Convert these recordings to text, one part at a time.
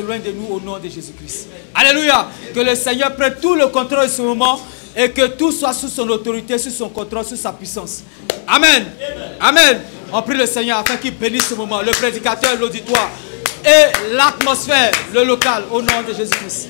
s'éloigne de nous au nom de Jésus-Christ. Alléluia. Que le Seigneur prenne tout le contrôle de ce moment et que tout soit sous son autorité, sous son contrôle, sous sa puissance. Amen. Amen. On prie le Seigneur afin qu'il bénisse ce moment, le prédicateur, l'auditoire et l'atmosphère, le local, au nom de Jésus-Christ.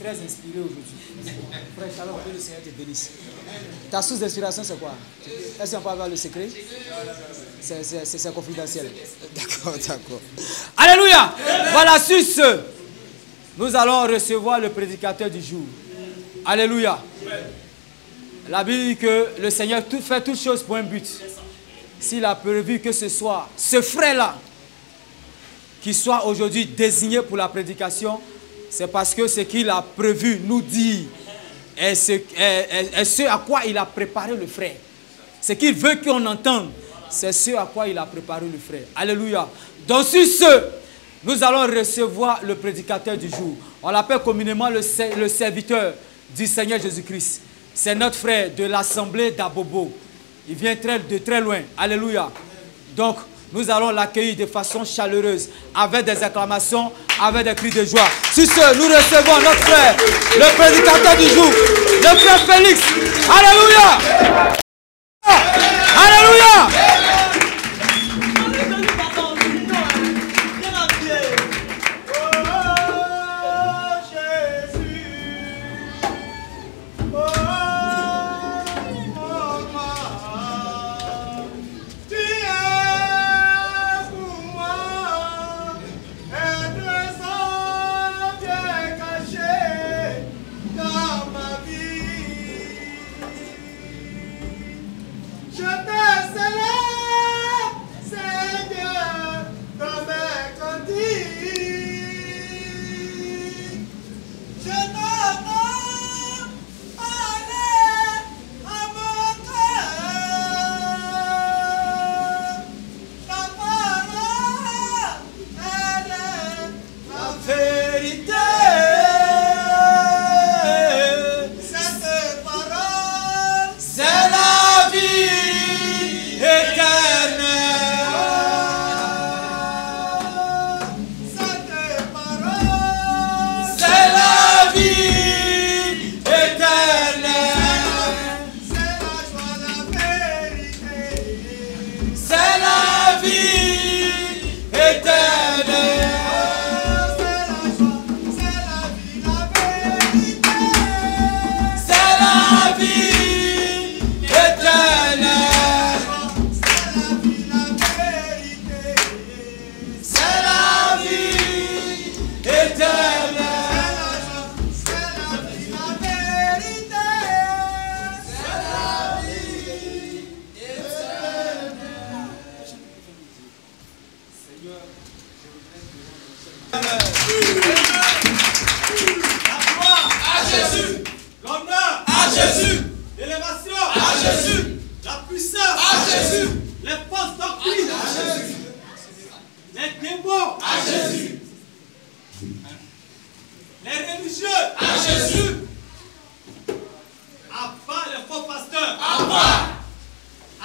Très inspiré aujourd'hui. Frère Shalom, que le Seigneur te bénisse. Ta source d'inspiration, c'est quoi? Est-ce qu'on peut avoir le secret? C'est confidentiel. D'accord, d'accord. Alléluia! Voilà, sur ce, nous allons recevoir le prédicateur du jour. Alléluia. La Bible dit que le Seigneur fait toutes choses pour un but. S'il a prévu que ce soit ce frère-là qui soit aujourd'hui désigné pour la prédication, c'est parce que ce qu'il a prévu nous dit est ce à quoi il a préparé le frère. Ce qu'il veut qu'on entende, c'est ce à quoi il a préparé le frère. Alléluia. Donc sur ce, nous allons recevoir le prédicateur du jour. On l'appelle communément le serviteur du Seigneur Jésus-Christ. C'est notre frère de l'assemblée d'Abobo. Il vient de très loin. Alléluia. Donc, nous allons l'accueillir de façon chaleureuse, avec des acclamations, avec des cris de joie. Sur ce, nous recevons notre frère, le prédicateur du jour, le frère Félix. Alléluia! Alléluia!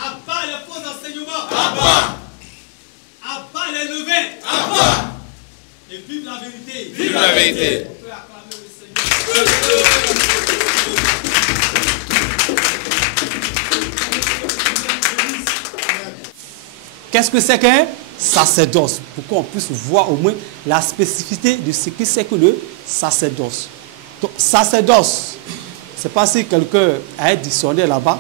Abat les faux enseignements. Abat les lever. Qu'est-ce que c'est qu'un sacerdoce? Pour qu'on puisse voir au moins la spécificité de ce que c'est que le sacerdoce. Donc, sacerdoce, c'est pas si quelqu'un a un dictionnaire là-bas,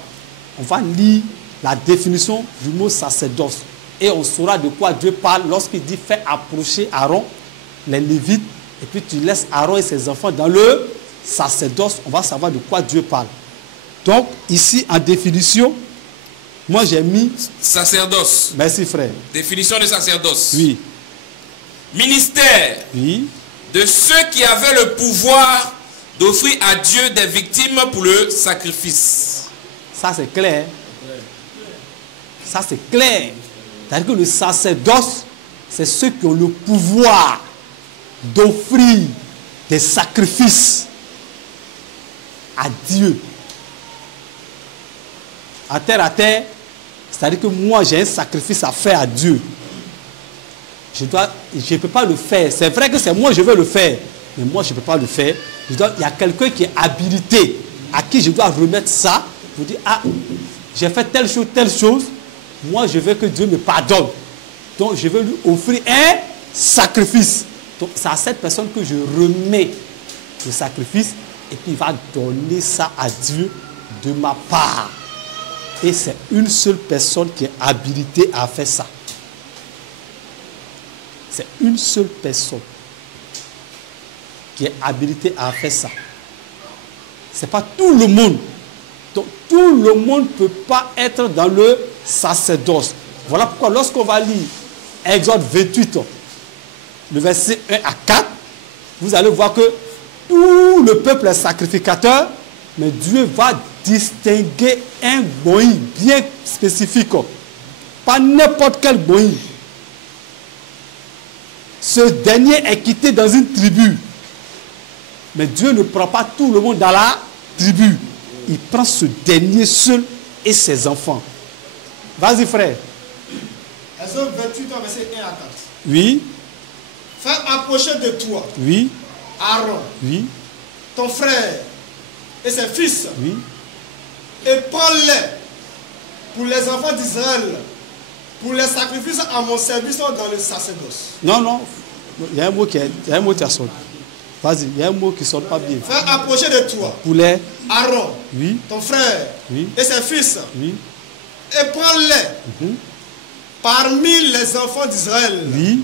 on va lire la définition du mot sacerdoce. Et on saura de quoi Dieu parle lorsqu'il dit fais approcher Aaron, les Lévites, et puis tu laisses Aaron et ses enfants dans le sacerdoce. On va savoir de quoi Dieu parle. Donc, ici, en définition, moi j'ai mis... Sacerdoce. Merci frère. Définition de sacerdoce. Oui. Ministère. Oui. De ceux qui avaient le pouvoir d'offrir à Dieu des victimes pour le sacrifice. Ça c'est clair. Ça c'est clair. C'est-à-dire que le sacerdoce, c'est ceux qui ont le pouvoir d'offrir des sacrifices à Dieu. À terre, c'est-à-dire que moi j'ai un sacrifice à faire à Dieu. Je ne peux pas le faire. C'est vrai que c'est moi je veux le faire, mais moi je ne peux pas le faire. Il y a quelqu'un qui est habilité, à qui je dois remettre ça, pour dire, ah, j'ai fait telle chose, moi je veux que Dieu me pardonne. Donc je veux lui offrir un sacrifice. Donc c'est à cette personne que je remets le sacrifice, et puis il va donner ça à Dieu de ma part. Et c'est une seule personne qui est habilitée à faire ça. C'est une seule personne qui est habilitée à faire ça. Ce n'est pas tout le monde. Donc, tout le monde ne peut pas être dans le sacerdoce. Voilà pourquoi lorsqu'on va lire Exode 28, le verset 1 à 4, vous allez voir que tout le peuple est sacrificateur, mais Dieu va distinguer un boï bien spécifique. Pas n'importe quel boï. Ce dernier est quitté dans une tribu. Mais Dieu ne prend pas tout le monde dans la tribu. Il prend ce dernier seul et ses enfants. Vas-y frère. Exode 28, verset 1 à 4. Oui. Fais approcher de toi. Oui. Aaron. Oui. Ton frère et ses fils. Oui. Et prends-les pour les enfants d'Israël, pour les sacrifices à mon service dans le sacerdoce. Non. Il y a un mot qui a sorti. Vas-y, il y a un mot qui ne sort pas bien. Fais approcher de toi. Pour les... Aaron. Oui. Ton frère. Oui. Et ses fils. Oui. Et prends-les parmi les enfants d'Israël. Oui.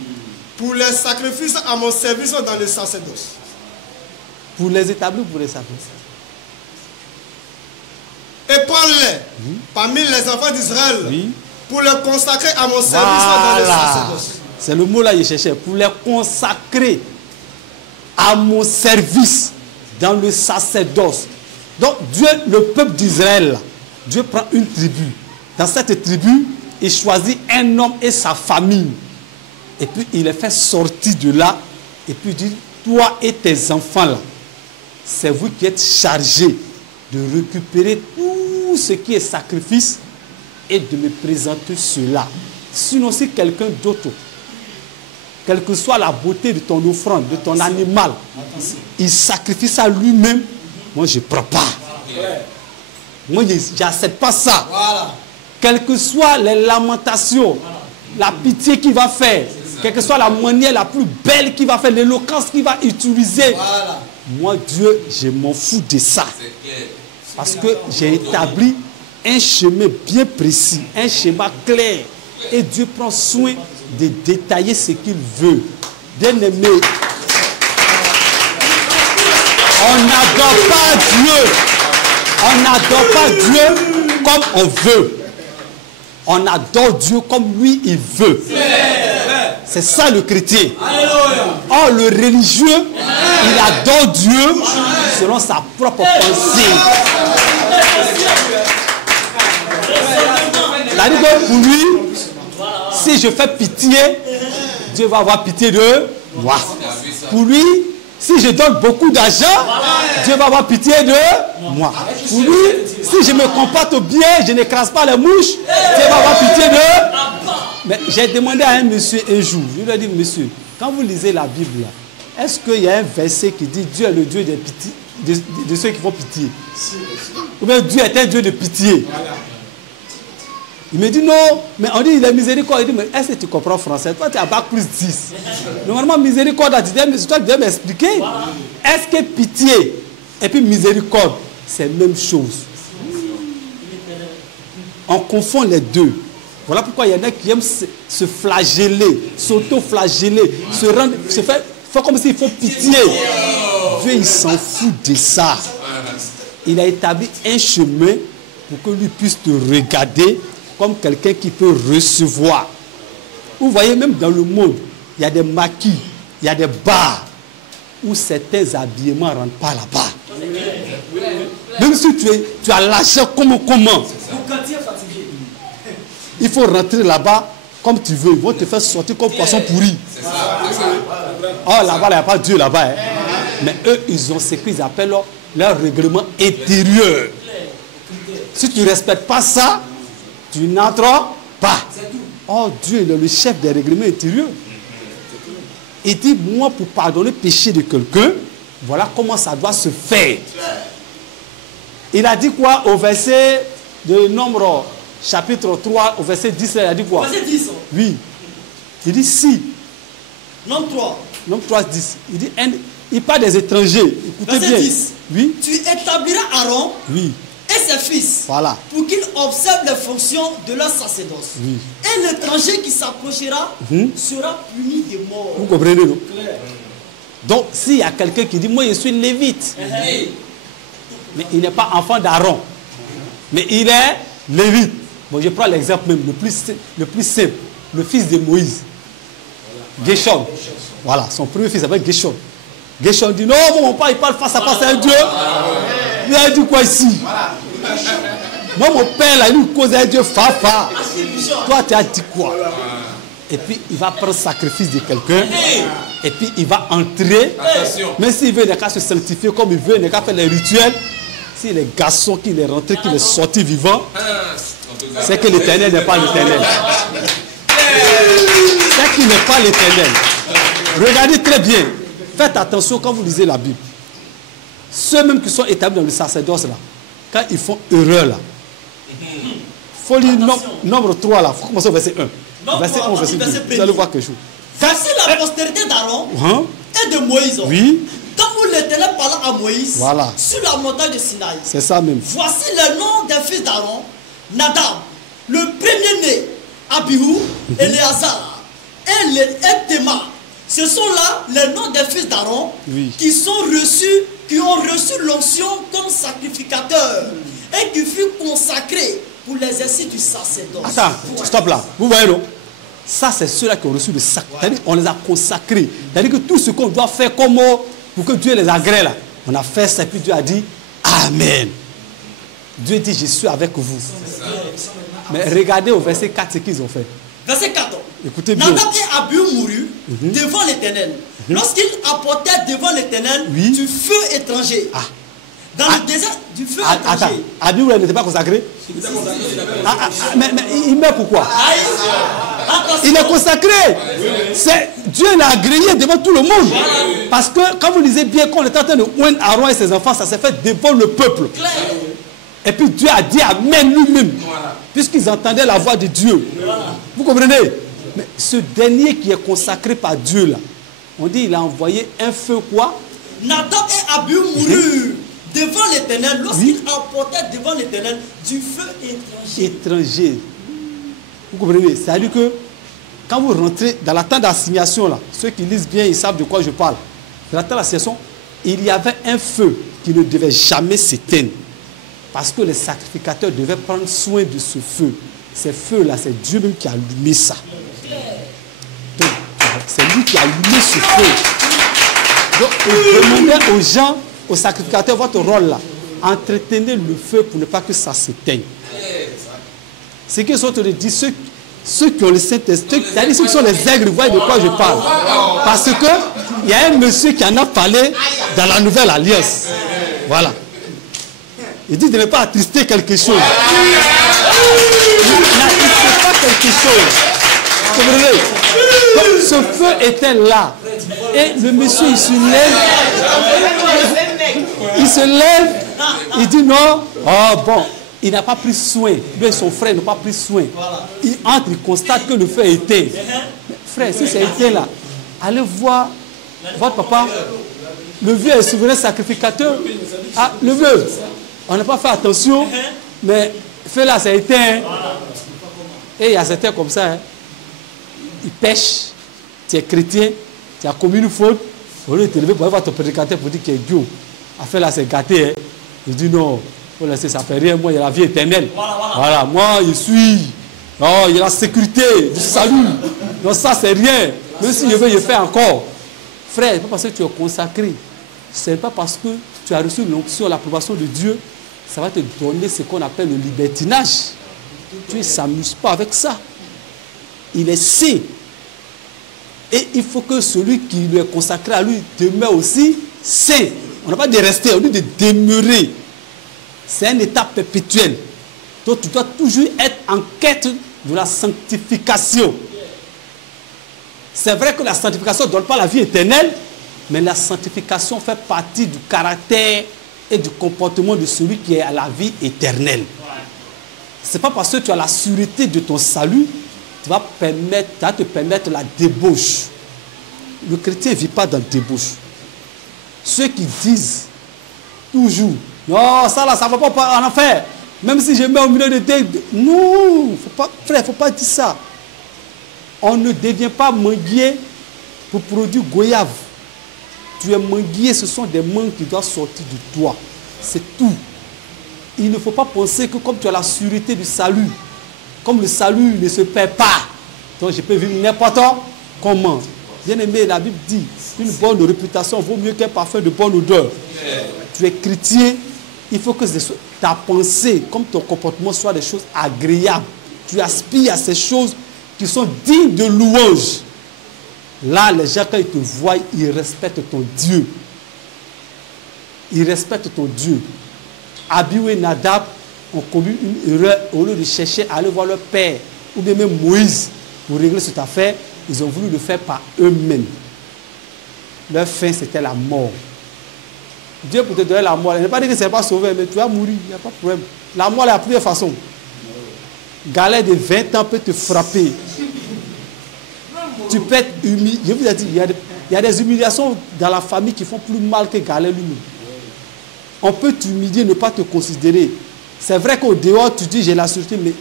Pour les sacrifices à mon service dans le sacerdoce. Pour les établir, pour les sacrifices. Et prends-les parmi les enfants d'Israël. Oui. Pour les consacrer à mon service dans le sacerdoce. C'est le mot là que je cherchais. Pour les consacrer à mon service dans le sacerdoce. Donc Dieu, le peuple d'Israël, Dieu prend une tribu. Dans cette tribu, il choisit un homme et sa famille. Et puis il les fait sortir de là. Et puis il dit, toi et tes enfants là, c'est vous qui êtes chargés de récupérer tout ce qui est sacrifice et de me présenter cela. Sinon, si quelqu'un d'autre, quelle que soit la beauté de ton offrande, de ton animal, il sacrifie ça lui-même, moi je ne prends pas. Moi je n'accepte pas ça. Quelles que soient les lamentations, la pitié qu'il va faire, quelle que soit la manière la plus belle qu'il va faire, l'éloquence qu'il va utiliser, moi Dieu, je m'en fous de ça. Parce que j'ai établi un chemin bien précis, un schéma clair. Et Dieu prend soin de détailler ce qu'il veut. Bien-aimé, on n'adore pas Dieu. On n'adore pas Dieu comme on veut. On adore Dieu comme lui, il veut. C'est ça le chrétien. Or, le religieux, il adore Dieu selon sa propre pensée. C'est-à-dire que pour lui, si je fais pitié, Dieu va avoir pitié de moi. Pour lui, si je donne beaucoup d'argent, Dieu va avoir pitié de moi. Pour lui, si je me comporte bien, je n'écrase pas les mouches, Dieu va avoir pitié de... Mais j'ai demandé à un monsieur un jour, je lui ai dit, monsieur, quand vous lisez la Bible, est-ce qu'il y a un verset qui dit Dieu est le Dieu des pitiés, de ceux qui font pitié? Ou bien Dieu est un Dieu de pitié? Il me dit non, mais on dit il est miséricorde. Il dit, mais est-ce que tu comprends français? Toi, tu as bac plus 10. Normalement, miséricorde, tu dois m'expliquer. Est-ce que pitié et puis miséricorde, c'est la même chose? On confond les deux. Voilà pourquoi il y en a qui aiment se flageller, s'auto-flageller, se faire comme s'il faut pitié. Dieu, il s'en fout de ça. Il a établi un chemin pour que lui puisse te regarder comme quelqu'un qui peut recevoir. Vous voyez, même dans le monde, il y a des maquis, il y a des bars où certains habillements ne rentrent pas là-bas. Même si tu as l'argent comment. Il faut rentrer là-bas comme tu veux. Ils vont te faire sortir comme poisson pourri. Oh, là-bas, il n'y a pas Dieu là-bas. Hein. Mais eux, ils ont ce qu'ils appellent leur règlement intérieur. Si tu ne respectes pas ça, tu n'entres pas. Oh, Dieu, il est le chef des règlements intérieurs. Il dit, moi, pour pardonner le péché de quelqu'un, voilà comment ça doit se faire. Il a dit quoi au verset de Nombre, chapitre 3, au verset 10, il a dit quoi? Verset 10. Oui. Il dit si. Nombre 3. Nombre 3, 10. Il dit, il parle des étrangers. Écoutez verset bien. 10. Oui. Tu établiras Aaron oui. et ses fils, voilà, pour qu'ils observent les fonctions de leur sacerdoce. Oui. Et l'étranger qui s'approchera sera puni de mort. Vous comprenez, non? Donc, s'il y a quelqu'un qui dit, moi je suis lévite, mais il n'est pas enfant d'Aaron, mais il est lévite. Bon, je prends l'exemple même, le plus simple, le fils de Moïse, Gershom. Voilà, son premier fils s'appelle Gershom. Gershom dit, non, mon père, il parle face à face à un Dieu. Il a dit quoi ici? Moi, mon père, là, il nous cause un Dieu fafa. Toi, tu as dit quoi? Et puis, il va prendre le sacrifice de quelqu'un. Et puis, il va entrer. Mais s'il veut, il n'a qu'à se sanctifier comme il veut, il n'a qu'à faire les rituels. Si les garçons qui est rentré, qui est sorti vivant, c'est que l'Éternel n'est pas l'Éternel. C'est qu'il n'est pas l'Éternel. Regardez très bien. Faites attention quand vous lisez la Bible. Ceux même qui sont établis dans le sacerdoce, là, quand ils font erreur, là, il faut lire nombre 3, là. Il faut commencer au verset 1. Verset 1, verset 2. Vous allez voir quelque chose. Voici la postérité d'Aaron et de Moïse. Oui. Quand vous l'Éternel parla à Moïse, voilà, sur la montagne de Sinaï. C'est ça même. Voici le nom des fils d'Aaron, Nadab, le premier-né, Abihu, Éléazar et Théma. Ce sont là les noms des fils d'Aaron qui ont reçu l'onction comme sacrificateurs et qui furent consacrés pour l'exercice du sacerdoce. Attends, stop là. Vous voyez, non? Ça, c'est ceux-là qui ont reçu le sacrifice. C'est-à-dire qu'on les a consacrés. C'est-à-dire que tout ce qu'on doit faire comme pour que Dieu les agrée là, on a fait ça et puis Dieu a dit Amen. Dieu dit je suis avec vous. Mais regardez au verset 4 ce qu'ils ont fait. Verset 4. Écoutez bien. Nadab et Abihu moururent devant l'Éternel. Lorsqu'ils apportèrent devant l'Éternel du feu étranger. Dans le désert du feu étranger. Attends, Abihu n'était pas consacré? Mais il meurt pourquoi? Il est consacré. Dieu l'a agréé devant tout le monde. Parce que quand vous lisez bien, quand on est en train de oindre Aaron et ses enfants, ça s'est fait devant le peuple. Et puis Dieu a dit Amen lui-même. Puisqu'ils entendaient la voix de Dieu. Vous comprenez? Mais ce dernier qui est consacré par Dieu là, on dit il a envoyé un feu quoi? Nadab et Abihu moururent devant l'Éternel lorsqu'ils apportaient devant l'Éternel du feu étranger. Vous comprenez? C'est-à-dire que quand vous rentrez dans la tente d'assignation là, ceux qui lisent bien ils savent de quoi je parle. Dans la tente d'assignation, il y avait un feu qui ne devait jamais s'éteindre. Parce que les sacrificateurs devaient prendre soin de ce feu. Ce feu-là, c'est Dieu même qui a allumé ça. Donc, c'est lui qui a allumé ce feu. Donc, il demandait aux gens, aux sacrificateurs, votre rôle là, entretenez le feu pour ne pas que ça s'éteigne. C'est qu'ils sont de dire, ceux qui ont le Saint-Esprit, c'est-à-dire ceux qui sont les aigres, vous voyez de quoi je parle. Parce que il y a un monsieur qui en a parlé dans la Nouvelle Alliance. Voilà. Il dit de ne pas attrister quelque chose. N'attristez pas quelque chose. Vous comprenez? Donc ce feu était là. Et le monsieur, il se lève. Il se lève. Il dit non. Oh bon. il n'a pas pris soin. Lui et son frère n'ont pas pris soin. Voilà. Il entre, il constate que le feu est éteint. Frère, si c'est éteint là, allez voir votre papa. Le vieux est souverain sacrificateur. Ah, le vieux, on n'a pas fait attention, mais feu là, c'est éteint. Et il y a certains comme ça. Hein. Ils pêchent, tu es chrétien, tu as commis une faute. Au lieu de te lever pour aller voir ton prédicateur pour dire qu'il est Dieu. Affaire là, c'est gâté. Hein. Il dit non, il faut laisser, ça ne fait rien. Moi, il y a la vie éternelle. Voilà, moi, je suis. Oh, il y a la sécurité, du salut. Non, ça, c'est rien. Même si je veux, je fais encore. Frère, ce n'est pas parce que tu es consacré. Ce n'est pas parce que tu as reçu l'onction, l'approbation de Dieu. Ça va te donner ce qu'on appelle le libertinage. Tu ne s'amuses pas avec ça. Il est saint. Et il faut que celui qui lui est consacré à lui demeure aussi saint. On n'a pas de rester, on dit de demeurer. C'est un état perpétuel. Donc tu dois toujours être en quête de la sanctification. C'est vrai que la sanctification ne donne pas la vie éternelle, mais la sanctification fait partie du caractère et du comportement de celui qui est à la vie éternelle. Ce n'est pas parce que tu as la sûreté de ton salut, tu vas te permettre la débauche. Le chrétien ne vit pas dans la débauche. Ceux qui disent toujours, non, ça là, ça ne va pas en enfer. Même si je mets au milieu de tes... Non, frère, il ne faut pas dire ça. On ne devient pas manguier pour produire goyave. Tu es manguier, ce sont des mangues qui doivent sortir de toi. C'est tout. Il ne faut pas penser que comme tu as la sûreté du salut, comme le salut ne se perd pas, donc je peux vivre n'importe comment. Bien aimé, la Bible dit, une bonne réputation vaut mieux qu'un parfum de bonne odeur. Tu es chrétien, il faut que ta pensée, comme ton comportement, soit des choses agréables. Tu aspires à ces choses qui sont dignes de louange. Là, les gens, quand ils te voient, ils respectent ton Dieu. Ils respectent ton Dieu. Abihu et Nadab ont commis une erreur. Au lieu de chercher à aller voir leur père, ou bien même Moïse, pour régler cette affaire, ils ont voulu le faire par eux-mêmes. Leur fin, c'était la mort. Dieu peut te donner la mort. Il n'a pas dit que ce n'est pas sauvé, mais tu vas mourir, il n'y a pas de problème. La mort, il y a plusieurs façons. Galère de 20 ans peut te frapper. Tu peux être humilié. Je vous ai dit, il y a des humiliations dans la famille qui font plus mal que Galère lui-même. On peut t'humilier, ne pas te considérer. C'est vrai qu'au dehors, tu dis j'ai la sûreté, mais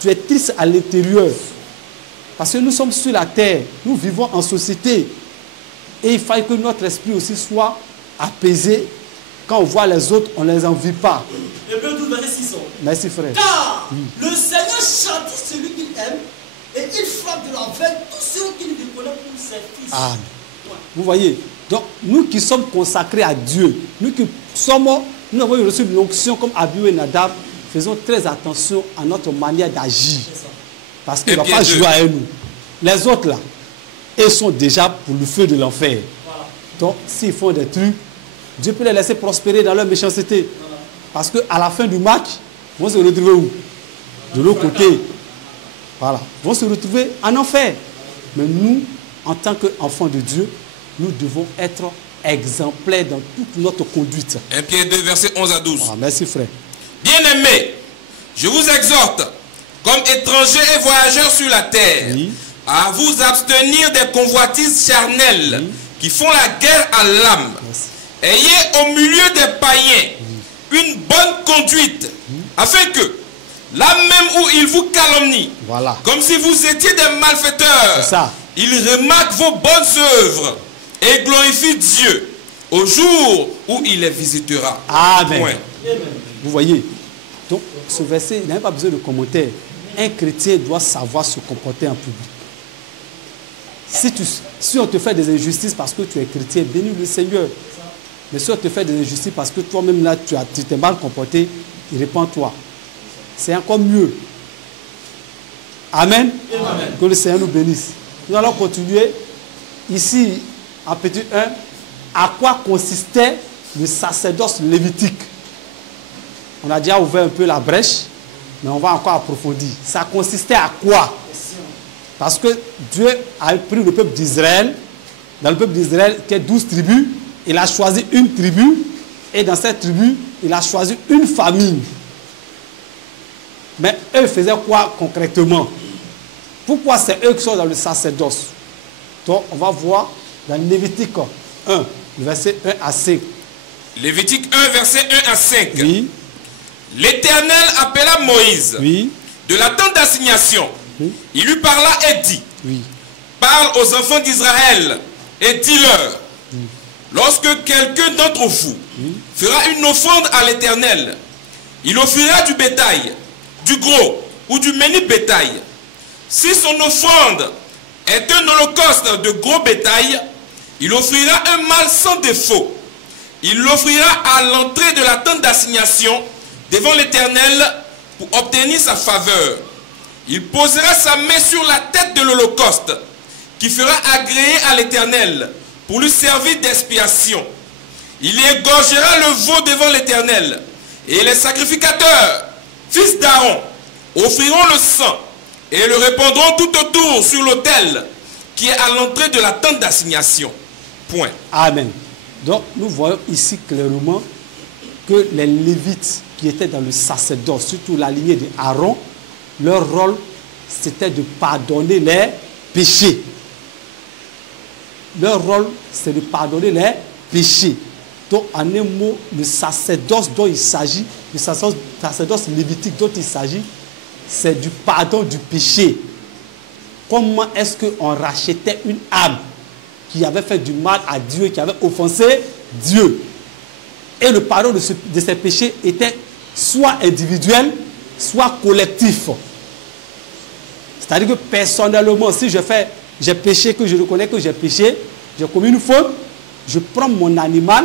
tu es triste à l'intérieur. Parce que nous sommes sur la terre, nous vivons en société. Et il faut que notre esprit aussi soit apaisé. Quand on voit les autres, on ne les envie pas. Hébreux 12, verset 6. Merci frère. Car le Seigneur châtie celui qu'il aime et il frappe de la veine tous ceux qui le reconnaissent pour ses fils. Ah. Vous voyez, donc nous qui sommes consacrés à Dieu, nous avons reçu l'onction comme Abihu et Nadab, faisons très attention à notre manière d'agir. Parce qu'il ne va pas jouer à nous. Les autres là, ils sont déjà pour le feu de l'enfer. Voilà. Donc s'ils font des trucs, Dieu peut les laisser prospérer dans leur méchanceté. Voilà. Parce qu'à la fin du match, ils vont se retrouver où? De l'autre côté. Voilà. Ils vont se retrouver en enfer. Mais nous, en tant qu'enfants de Dieu, nous devons être exemplaires dans toute notre conduite. 1 Pierre 2, versets 11 à 12. Ah, merci frère. Bien-aimés, je vous exhorte, comme étrangers et voyageurs sur la terre, oui, à vous abstenir des convoitises charnelles, oui, qui font la guerre à l'âme. Yes. Ayez au milieu des païens, oui, une bonne conduite, oui, afin que, là même où ils vous calomnient, voilà, comme si vous étiez des malfaiteurs, ils remarquent vos bonnes œuvres et glorifient Dieu au jour où il les visitera. Amen. Vous voyez, donc ce verset, il n'a pas besoin de commentaire. Un chrétien doit savoir se comporter en public. Si on te fait des injustices parce que tu es chrétien, bénis le Seigneur. Mais si on te fait des injustices parce que toi-même là, tu t'es mal comporté, répands-toi. C'est encore mieux. Amen. Amen. Que le Seigneur nous bénisse. Nous allons continuer. Ici, en petit 1, à quoi consistait le sacerdoce lévitique? On a déjà ouvert un peu la brèche, mais on va encore approfondir. Ça consistait à quoi? Parce que Dieu a pris le peuple d'Israël, dans le peuple d'Israël qui est 12 tribus, il a choisi une tribu, et dans cette tribu, il a choisi une famille. Mais eux faisaient quoi concrètement? Pourquoi c'est eux qui sont dans le sacerdoce? Donc, on va voir dans Lévitique 1, verset 1 à 5. Lévitique 1, verset 1 à 5. Oui. L'Éternel appela Moïse Oui. de la tente d'assignation. Oui. Il lui parla et dit, Oui. parle aux enfants d'Israël et dis-leur, lorsque quelqu'un d'entre vous fera une offrande à l'Éternel, il offrira du bétail, du gros ou du menu bétail. Si son offrande est un holocauste de gros bétail, il offrira un mâle sans défaut. Il l'offrira à l'entrée de la tente d'assignation devant l'Éternel pour obtenir sa faveur. Il posera sa main sur la tête de l'holocauste qui fera agréer à l'Éternel pour lui servir d'expiation. Il égorgera le veau devant l'Éternel et les sacrificateurs, fils d'Aaron, offriront le sang et le répandront tout autour sur l'autel qui est à l'entrée de la tente d'assignation. Point. Amen. Donc, nous voyons ici clairement que les Lévites qui étaient dans le sacerdoce, surtout la lignée d'Aaron, leur rôle, c'était de pardonner les péchés. Leur rôle, c'est de pardonner les péchés. Donc, en un mot, le sacerdoce dont il s'agit, le sacerdoce lévitique dont il s'agit, c'est du pardon du péché. Comment est-ce qu'on rachetait une âme qui avait fait du mal à Dieu, qui avait offensé Dieu? Et le pardon de ces péchés était soit individuel, soit collectif. C'est-à-dire que personnellement, si j'ai péché, que je reconnais que j'ai péché, j'ai commis une faute, je prends mon animal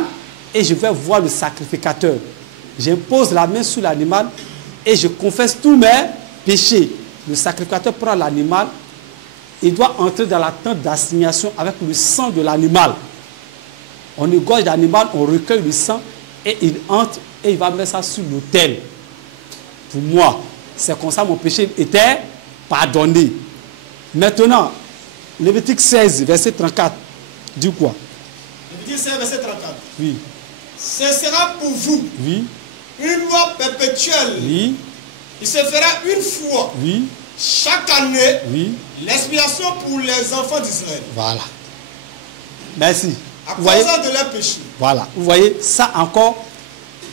et je vais voir le sacrificateur. J'impose la main sur l'animal et je confesse tous mes péchés. Le sacrificateur prend l'animal, il doit entrer dans la tente d'assignation avec le sang de l'animal. On égorge l'animal, on recueille le sang et il entre et il va mettre ça sur l'autel. Pour moi, c'est comme ça mon péché était pardonné. Maintenant, Lévitique 16, verset 34, dit quoi? Lévitique 16, verset 34. Oui. Ce sera pour vous Oui. une loi perpétuelle. Oui. Il se fera une fois Oui. chaque année Oui. l'expiation pour les enfants d'Israël. Voilà. Merci. À Vous voyez? cause de leurs péchés. Voilà. Vous voyez, ça encore,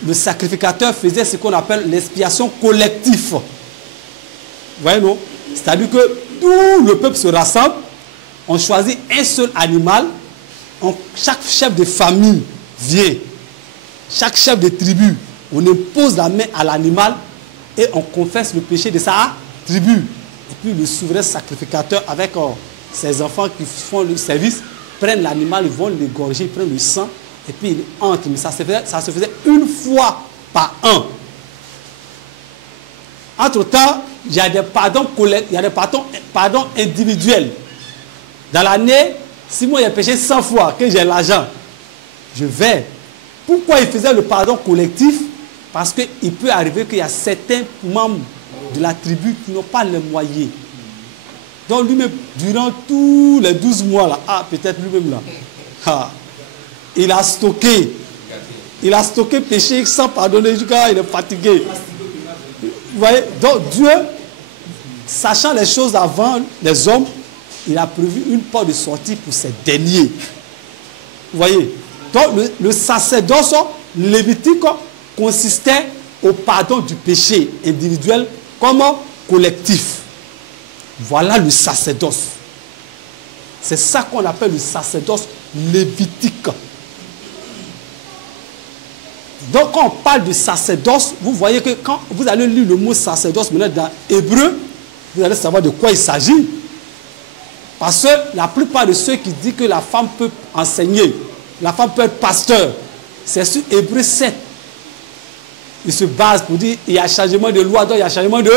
le sacrificateur faisait ce qu'on appelle l'expiation collective. Vous voyez, non? C'est-à-dire que tout le peuple se rassemble, on choisit un seul animal, chaque chef de famille vient, chaque chef de tribu, on impose la main à l'animal et on confesse le péché de sa tribu. Et puis le souverain sacrificateur avec ses enfants qui font le service, prennent l'animal, ils vont l'égorger, ils prennent le sang et puis ils entrent. Mais ça se faisait une fois par an. Entre-temps, il y a des pardons collectifs, il y a des pardons individuels. Dans l'année, si moi j'ai péché 100 fois, que j'ai l'argent, je vais. Pourquoi il faisait le pardon collectif? Parce qu'il peut arriver qu'il y a certains membres de la tribu qui n'ont pas les moyens. Donc lui-même, durant tous les 12 mois, là, peut-être lui-même là, il a stocké péché sans pardonner jusqu'à il est fatigué. Vous voyez, donc Dieu, sachant les choses avant les hommes, il a prévu une porte de sortie pour ces derniers. Vous voyez, donc le sacerdoce lévitique consistait au pardon du péché individuel comme collectif. Voilà le sacerdoce. C'est ça qu'on appelle le sacerdoce lévitique. Donc quand on parle de sacerdoce, vous voyez que quand vous allez lire le mot sacerdoce maintenant dans Hébreu, vous allez savoir de quoi il s'agit. Parce que la plupart de ceux qui disent que la femme peut enseigner, la femme peut être pasteur, c'est sur Hébreu 7. Ils se basent pour dire il y a changement de loi, donc il y a changement de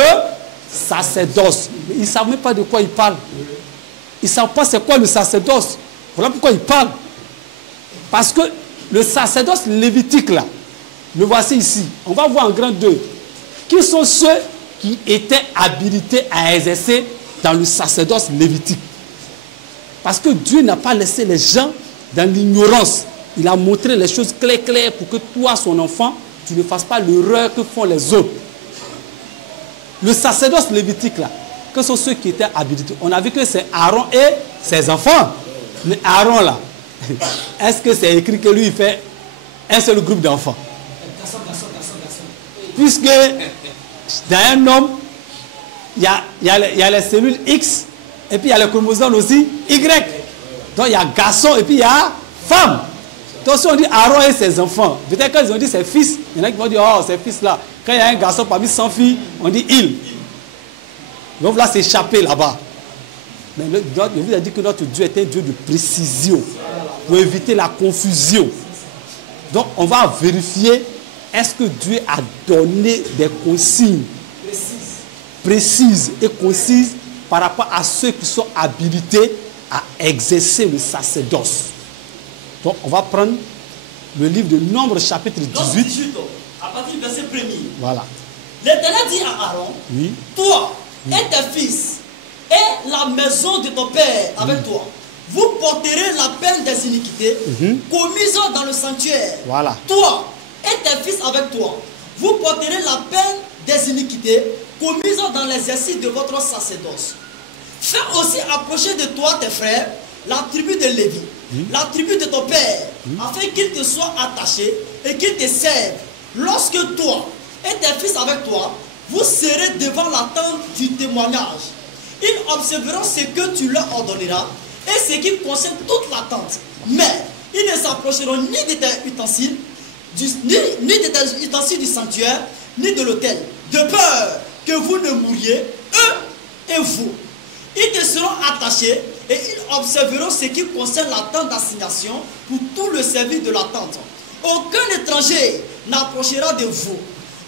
sacerdoce. Mais ils ne savent même pas de quoi ils parlent. Ils ne savent pas c'est quoi le sacerdoce. Voilà pourquoi ils parlent. Parce que le sacerdoce lévitique là, le voici ici. On va voir en grand 2. Qui sont ceux qui étaient habilités à exercer dans le sacerdoce lévitique? Parce que Dieu n'a pas laissé les gens dans l'ignorance. Il a montré les choses claires pour que toi, son enfant, tu ne fasses pas l'erreur que font les autres. Le sacerdoce lévitique, là, que sont ceux qui étaient habilités. On a vu que c'est Aaron et ses enfants. Mais Aaron, là, est-ce que c'est écrit que lui, il fait un seul groupe d'enfants? Puisque dans un homme, il y a les cellules X, et puis il y a les chromosomes aussi Y. Donc il y a garçon et puis il y a femme. Donc si on dit Aaron et ses enfants, peut-être quand ils ont dit ses fils, il y en a qui vont dire, oh, ses fils là. Quand il y a un garçon parmi 100 filles, on dit il. Donc là, c'est échappé là-bas. Mais je vous ai dit que notre Dieu est un Dieu de précision, pour éviter la confusion. Donc on va vérifier, est-ce que Dieu a donné des consignes précises et concises par rapport à ceux qui sont habilités à exercer le sacerdoce. Donc on va prendre le livre de Nombre chapitre 18. À partir du verset 1er. Voilà. L'Éternel dit à Aaron, oui. Toi et tes fils et la maison de ton père avec toi, vous porterez la peine des iniquités commises dans le sanctuaire. Voilà. Toi et tes fils avec toi, vous porterez la peine des iniquités commises dans l'exercice de votre sacerdoce. Fais aussi approcher de toi tes frères, la tribu de Lévi, la tribu de ton père, afin qu'ils te soient attachés et qu'ils te servent. Lorsque toi et tes fils avec toi, vous serez devant la tente du témoignage. Ils observeront ce que tu leur ordonneras et ce qui concerne toute la tente. Mais ils ne s'approcheront ni de tes ustensiles, ni de tes ustensiles du sanctuaire, ni de l'autel, de peur que vous ne mouriez, eux et vous. Ils te seront attachés et ils observeront ce qui concerne la tente d'assignation pour tout le service de la tente. Aucun étranger n'approchera de vous.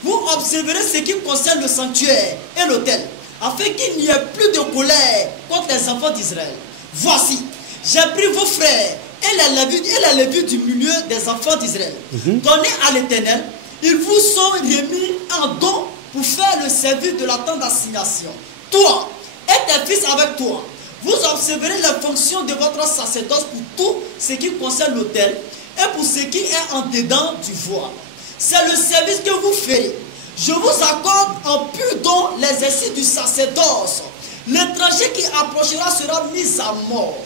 Vous observerez ce qui concerne le sanctuaire et l'autel, afin qu'il n'y ait plus de colère contre les enfants d'Israël. Voici, j'ai pris vos frères et les Lévites du milieu des enfants d'Israël. Donnés à l'Éternel, ils vous sont remis en don pour faire le service de la tente d'assignation. Toi et tes fils avec toi, vous observerez les fonctions de votre sacerdoce pour tout ce qui concerne l'autel et pour ce qui est en dedans du voile. C'est le service que vous ferez. Je vous accorde en pur don l'exercice du sacerdoce. L'étranger qui approchera sera mis à mort.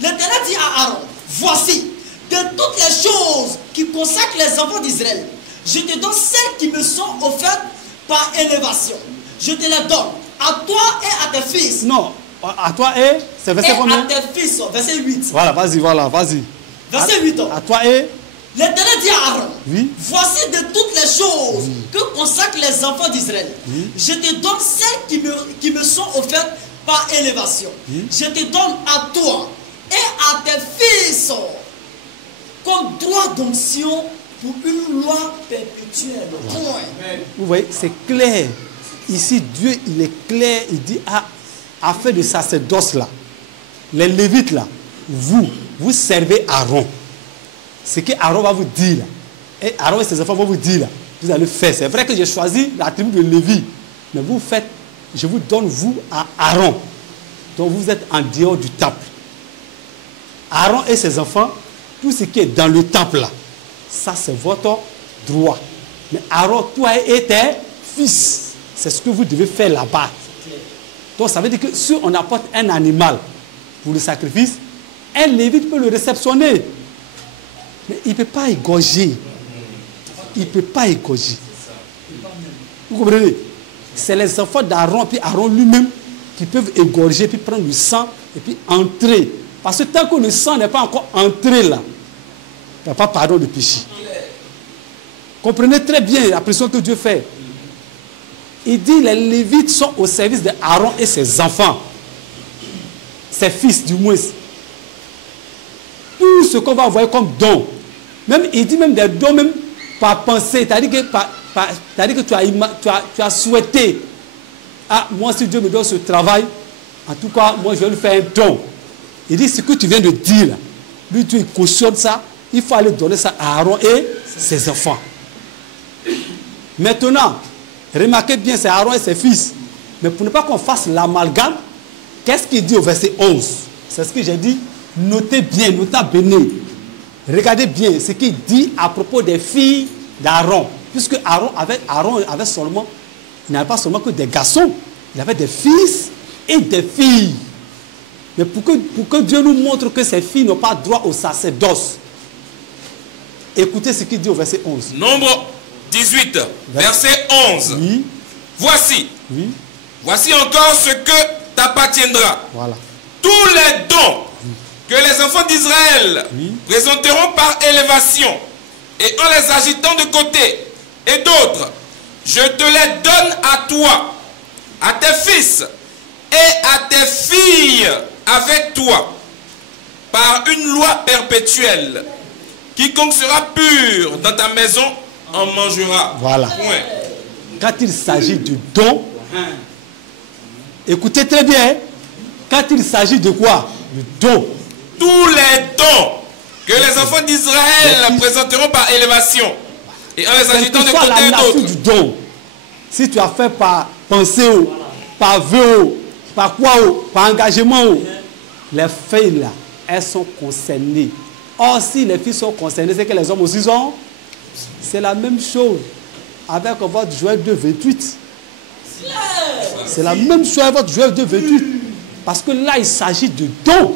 L'Éternel dit à Aaron, voici, de toutes les choses qui consacrent les enfants d'Israël, je te donne celles qui me sont offertes par élévation. Je te les donne à toi et à tes fils. Non, à toi et, c'est verset combien? À tes fils, verset 8. Voilà, vas-y. Verset 8. À toi et? L'Éternel dit à Aaron, oui. Voici de toutes les choses que consacrent les enfants d'Israël. Je te donne celles qui me sont offertes par élévation. Je te donne à toi et à tes fils comme droit d'onction pour une loi perpétuelle. Vous voyez, c'est clair. Ici, Dieu, il est clair. Il dit, afin de sacerdoce là, les Lévites là, vous servez Aaron. Ce que Aaron va vous dire, et Aaron et ses enfants vont vous dire, vous allez faire. C'est vrai que j'ai choisi la tribu de Lévi, mais vous faites, je vous donne vous à Aaron. Donc vous êtes en dehors du temple. Aaron et ses enfants, tout ce qui est dans le temple là, ça c'est votre droit. Mais Aaron, toi et tes fils, c'est ce que vous devez faire là-bas. Donc ça veut dire que si on apporte un animal pour le sacrifice, un Lévite peut le réceptionner. Mais il ne peut pas égorger. Il ne peut pas égorger. Vous comprenez? C'est les enfants d'Aaron, puis Aaron lui-même, qui peuvent égorger, puis prendre le sang, et puis entrer. Parce que tant que le sang n'est pas encore entré là, il n'y a pas pardon de péché. Comprenez très bien la pression que Dieu fait. Il dit les Lévites sont au service d'Aaron et ses enfants. Ses fils du moins. Tout ce qu'on va envoyer comme don. Même, il dit même des dons même par pensée. C'est-à-dire que tu as souhaité. Ah, moi si Dieu me donne ce travail, en tout cas, moi je vais lui faire un don. Il dit ce que tu viens de dire, lui Dieu il cautionne ça, il faut aller donner ça à Aaron et ses enfants. Maintenant, remarquez bien, c'est Aaron et ses fils. Mais pour ne pas qu'on fasse l'amalgame, qu'est-ce qu'il dit au verset 11? C'est ce que j'ai dit. Notez bien, notez bien. Regardez bien ce qu'il dit à propos des filles d'Aaron. Puisque Aaron avait seulement il n'avait pas seulement que des garçons, il avait des fils et des filles. Mais pour que Dieu nous montre que ces filles n'ont pas droit au sacerdoce, écoutez ce qu'il dit au verset 11. Nombre 18, verset 11. Oui. Voici. Oui. Voici encore ce que t'appartiendra. Voilà. Tous les dons que les enfants d'Israël présenteront par élévation et en les agitant de côté et d'autres, je te les donne à toi, à tes fils et à tes filles avec toi, par une loi perpétuelle. Quiconque sera pur dans ta maison en mangera. Voilà. Point. Quand il s'agit de dons, écoutez très bien, quand il s'agit de quoi? De dons. Tous les dons que les enfants d'Israël présenteront par élévation et en les agitant de côté la et nature d'autres. du don. Si tu as fait par pensée, par vœu, par quoi, par engagement, les filles là, elles sont concernées. Or, si les filles sont concernées, c'est que les hommes aussi sont. C'est la même chose avec votre Joël 2:28. C'est la même chose avec votre Joël 2:28. Parce que là, il s'agit de dons.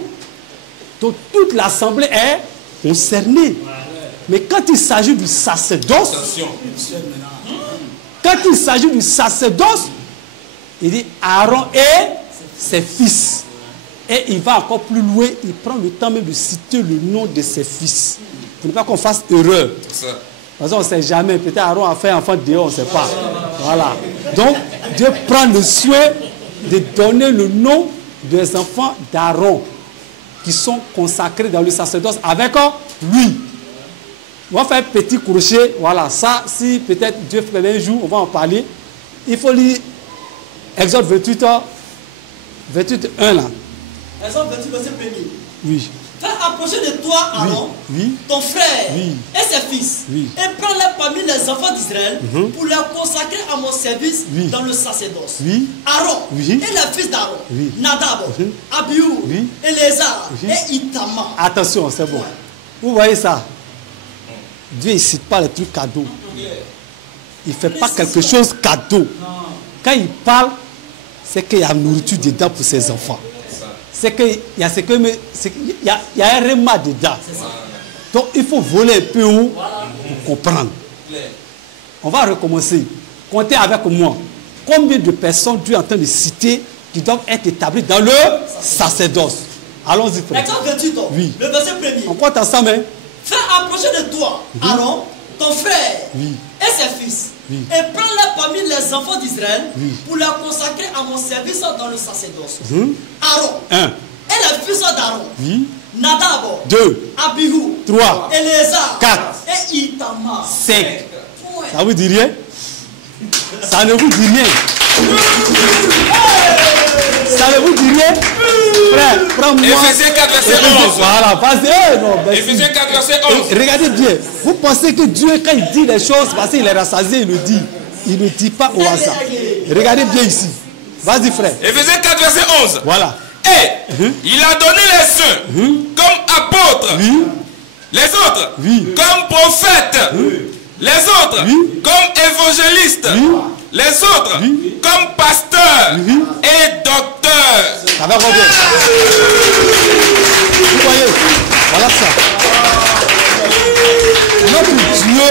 Donc, toute l'assemblée est concernée. Mais quand il s'agit du sacerdoce, il dit Aaron et ses fils. Et il va encore plus loin, il prend le temps même de citer le nom de ses fils. Pour ne pas qu'on fasse erreur. Parce qu'on ne sait jamais, peut-être Aaron a fait un enfant dehors, on ne sait pas. Voilà. Donc, Dieu prend le soin de donner le nom des enfants d'Aaron qui sont consacrés dans le sacerdoce avec lui. On va faire un petit crochet. Voilà, ça, si peut-être Dieu fait un jour, on va en parler. Il faut lire Exode 28, 1 là. Exode 28, verset 1er. Oui. Fais approcher de toi Aaron, ton frère et ses fils, et prends-les parmi les enfants d'Israël pour les consacrer à mon service dans le sacerdoce. Aaron et les fils d'Aaron, Nadab, Abihu, Éléazar et Itamar. Attention, c'est bon. Vous voyez ça? Dieu ne cite pas les trucs cadeaux. Il ne fait pas quelque chose cadeau. Quand il parle, c'est qu'il y a nourriture dedans pour ses enfants. C'est qu'il y a il y a un remas dedans. Donc il faut voler un peu haut pour comprendre. On va recommencer. Comptez avec moi. Combien de personnes Dieu est en train de citer qui doivent être établies dans le sacerdoce? Allons-y, frère. Exode 28, le verset 1er. On compte ensemble, hein? Fais approcher de toi Aaron, ton frère et ses fils, et prends-les parmi les enfants d'Israël pour les consacrer à mon service dans le sacerdoce. Aaron et les fils d'Aaron, Nadab, 2, Abihu, 3, Éléazar, 4 et Itamar, 5. Ça vous dit rien? Ça ne vous dit rien. Ça ne vous dit rien? Frère, prends-moi. Éphésiens 4, verset 11. Voilà, vas-y. Éphésiens 4, verset 11. Regardez bien. Vous pensez que Dieu, quand il dit les choses, parce qu'il est rassasié, il le dit. Il ne dit pas au hasard. Regardez bien ici. Vas-y, frère. Éphésiens 4, verset 11. Voilà. Et il a donné les uns comme apôtres, les autres comme prophètes, les autres comme évangélistes, les autres comme pasteurs et docteurs. Ça va bien. Vous voyez, voilà ça. Notre Dieu,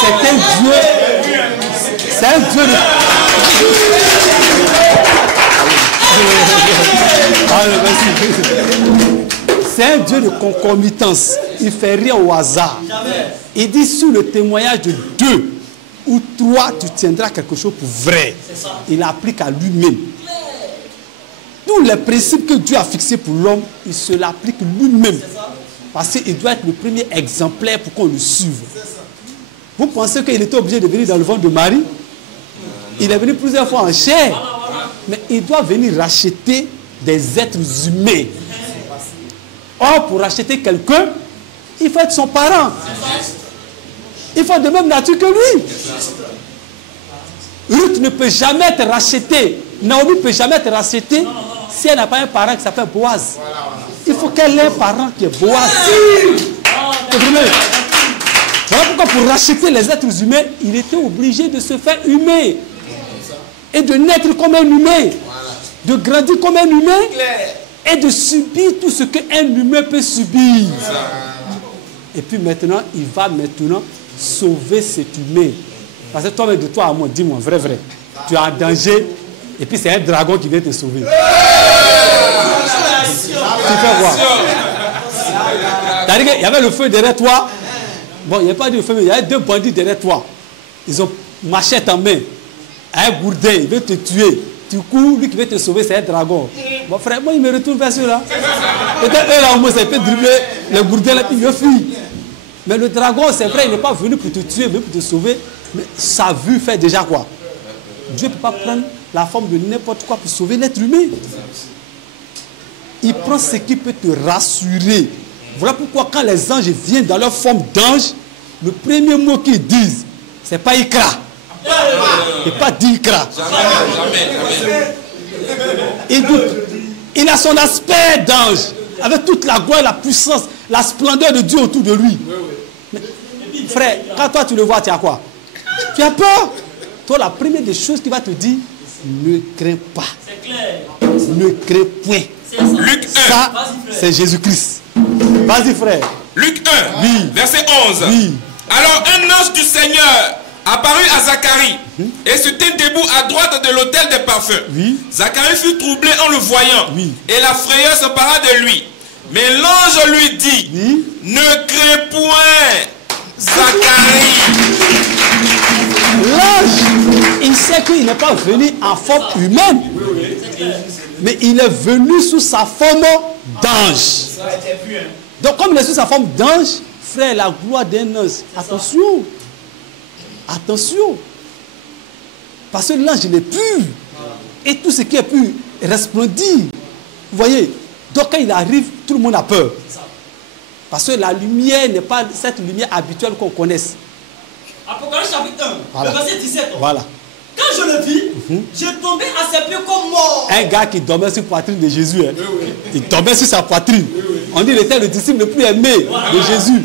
c'est un Dieu. C'est un Dieu de... C'est un Dieu de concomitance. Il ne fait rien au hasard. Il dit sur le témoignage de 2 ou 3, tu tiendras quelque chose pour vrai. Il applique à lui-même. Tous les principes que Dieu a fixés pour l'homme, il se l'applique lui-même. Parce qu'il doit être le premier exemplaire pour qu'on le suive. Vous pensez qu'il était obligé de venir dans le ventre de Marie? Il est venu plusieurs fois en chair. Mais il doit venir racheter des êtres humains. Or, pour racheter quelqu'un, il faut être son parent. Il faut de même nature que lui. Ruth ne peut jamais être rachetée. Naomi ne peut jamais être rachetée si elle n'a pas un parent qui s'appelle Boaz. Il faut qu'elle ait un parent qui est Boaz. Voilà pourquoi pour racheter les êtres humains, il était obligé de se faire humain. et de naître comme un humain, de grandir comme un humain et de subir tout ce qu'un humain peut subir. Et puis maintenant, il va maintenant sauver cet humain. Parce que toi-même, de toi à moi, dis-moi, vrai, tu es en danger et puis c'est un dragon qui vient te sauver. Tu fais voir. C'est-à-dire qu'il y avait le feu derrière toi. Bon, il n'y a pas de feu, mais il y avait 2 bandits derrière toi. Ils ont machette en main. Un gourdin, il veut te tuer. Tu cours, lui qui veut te sauver, c'est un dragon. Mon frère, moi, il me retourne vers ceux-là. Peut-être eux là, au moins, ça peut dribbler le gourdin là, puis il veut fuir. Mais le dragon, c'est vrai, il n'est pas venu pour te tuer, mais pour te sauver. Mais sa vue fait déjà quoi? Dieu ne peut pas prendre la forme de n'importe quoi pour sauver l'être humain. Il prend ce qui peut te rassurer. Voilà pourquoi quand les anges viennent dans leur forme d'ange, le premier mot qu'ils disent, c'est pas Ikra. Et pas d'Ikra. Il a son aspect d'ange, avec toute la gloire, la puissance, la splendeur de Dieu autour de lui. Mais, frère, quand toi tu le vois, tu as quoi? Tu as peur. Toi, la première des choses qu'il va te dire, ne crains pas. Ne crains point. Luc 1. Ça, c'est Jésus-Christ. Vas-y, frère. Luc 1, Oui. verset 11. Oui. Alors un ange du Seigneur apparut à Zacharie et se tint debout à droite de l'autel des parfums. Oui. Zacharie fut troublé en le voyant, Oui. et la frayeur s'empara de lui. Mais l'ange lui dit, Oui. ne crains point, Zacharie. L'ange, il sait qu'il n'est pas venu en forme humaine, mais il est venu sous sa forme d'ange. Donc comme il est sous sa forme d'ange, frère, la gloire d'un ange, attention, attention, parce que l'ange il est pur, et tout ce qui est pur resplendit. Vous voyez, donc quand il arrive, tout le monde a peur, parce que la lumière n'est pas cette lumière habituelle qu'on connaisse. Apocalypse chapitre 1, Voilà. le verset 17. Voilà. Quand je le vis, j'ai tombé à ses pieds comme mort. Un gars qui dormait sur la poitrine de Jésus. Hein. Il dormait sur sa poitrine. On dit qu'il était le disciple le plus aimé de Jésus.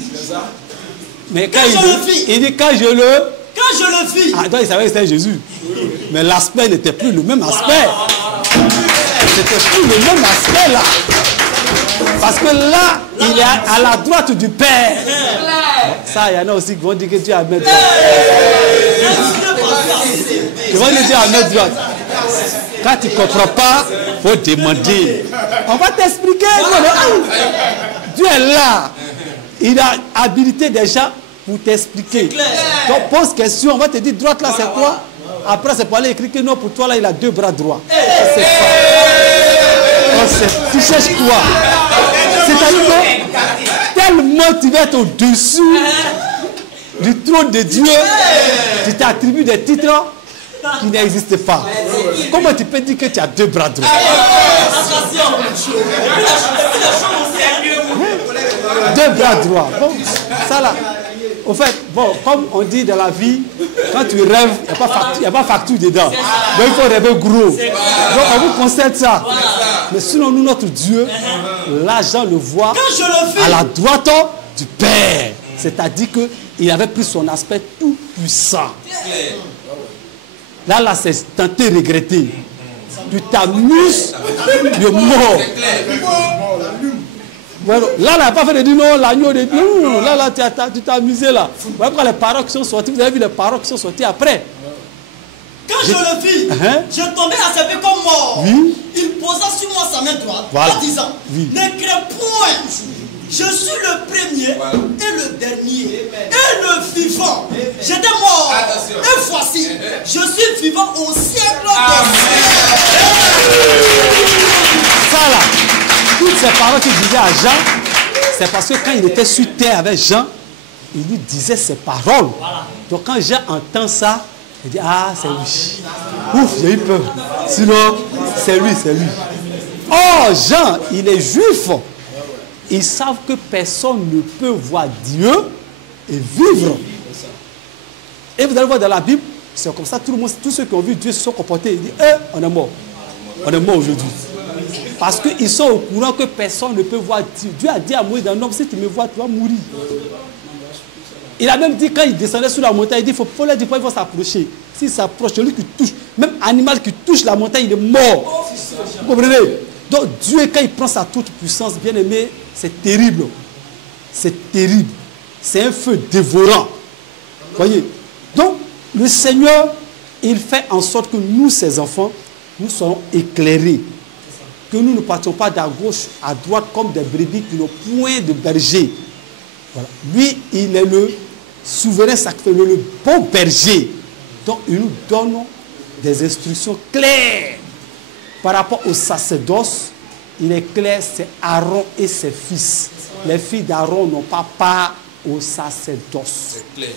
Mais quand il dit quand je le vis. Ah, donc il savait que c'était Jésus. Mais l'aspect n'était plus le même aspect. C'était plus le même aspect là. Parce que là, il est à la droite du Père. Ça, il y en a aussi qui vont dire que Dieu a mis droite. Ils vont dire Dieu a mis droite. Quand tu ne comprends pas, il faut demander. On va t'expliquer. Dieu est là. Il a habilité des gens pour t'expliquer. Donc pose question, on va te dire droite là c'est quoi? Après c'est pour aller écrire que non, pour toi là il a 2 bras droits. Tu cherches quoi? C'est-à-dire que tellement tu vas être au-dessus du trône de Dieu, tu t'attribues des titres qui n'existent pas. Comment tu peux dire que tu as 2 bras droits? 2 bras droits. Bon, ça là. Au fait, bon, comme on dit dans la vie, quand tu rêves, il n'y a pas facture dedans. Donc il faut rêver gros. Donc on vous conseille ça. Mais sinon, nous, notre Dieu, l'argent le voit à la droite du Père. C'est-à-dire qu'il avait pris son aspect tout puissant. Là, c'est tenté, regretter. Tu t'amuses de mort. Voilà. Là, il n'a pas fait de dire non, l'agneau de Dieu. Non, là, tu t'es amusé là. Vous voyez les paroles qui sont sorties, vous avez vu les paroles qui sont sorties après. Quand je le vis, je tombais à ses pieds comme mort. Oui. Il posa sur moi sa main droite Voilà. en disant, Oui. ne crains point, je suis le premier et le dernier et le vivant. J'étais mort et voici, je suis vivant au siècle des siècles. Ça là, toutes ces paroles qu'il disait à Jean, c'est parce que quand il était sur terre avec Jean, il lui disait ces paroles. Donc quand Jean entend ça, il dit ah c'est lui. Ouf, j'ai eu peur. Sinon, c'est lui, c'est lui. Oh, Jean, il est juif. Ils savent que personne ne peut voir Dieu et vivre. Et vous allez voir dans la Bible, c'est comme ça, tout le monde, tous ceux qui ont vu Dieu se sont comportés. Ils disent, on est mort. On est mort aujourd'hui. Parce qu'ils sont au courant que personne ne peut voir Dieu. Dieu a dit à Moïse, un homme, si tu me vois, tu vas mourir. Il a même dit, quand il descendait sur la montagne, il dit, il faut leur dire, il faut s'approcher. S'il s'approche, celui qui touche, même animal qui touche la montagne, il est mort. Vous comprenez? Donc Dieu, quand il prend sa toute puissance, bien aimé, c'est terrible. C'est terrible. C'est un feu dévorant. Voyez? Donc, le Seigneur, il fait en sorte que nous, ses enfants, nous serons éclairés. Que nous ne partions pas d'à gauche à droite comme des brebis qui n'ont point de berger. Voilà. Lui, il est le souverain sacrificateur, le bon berger. Donc, il nous donne des instructions claires. Par rapport au sacerdoce, il est clair, c'est Aaron et ses fils. Les filles d'Aaron n'ont pas part au sacerdoce. C'est clair.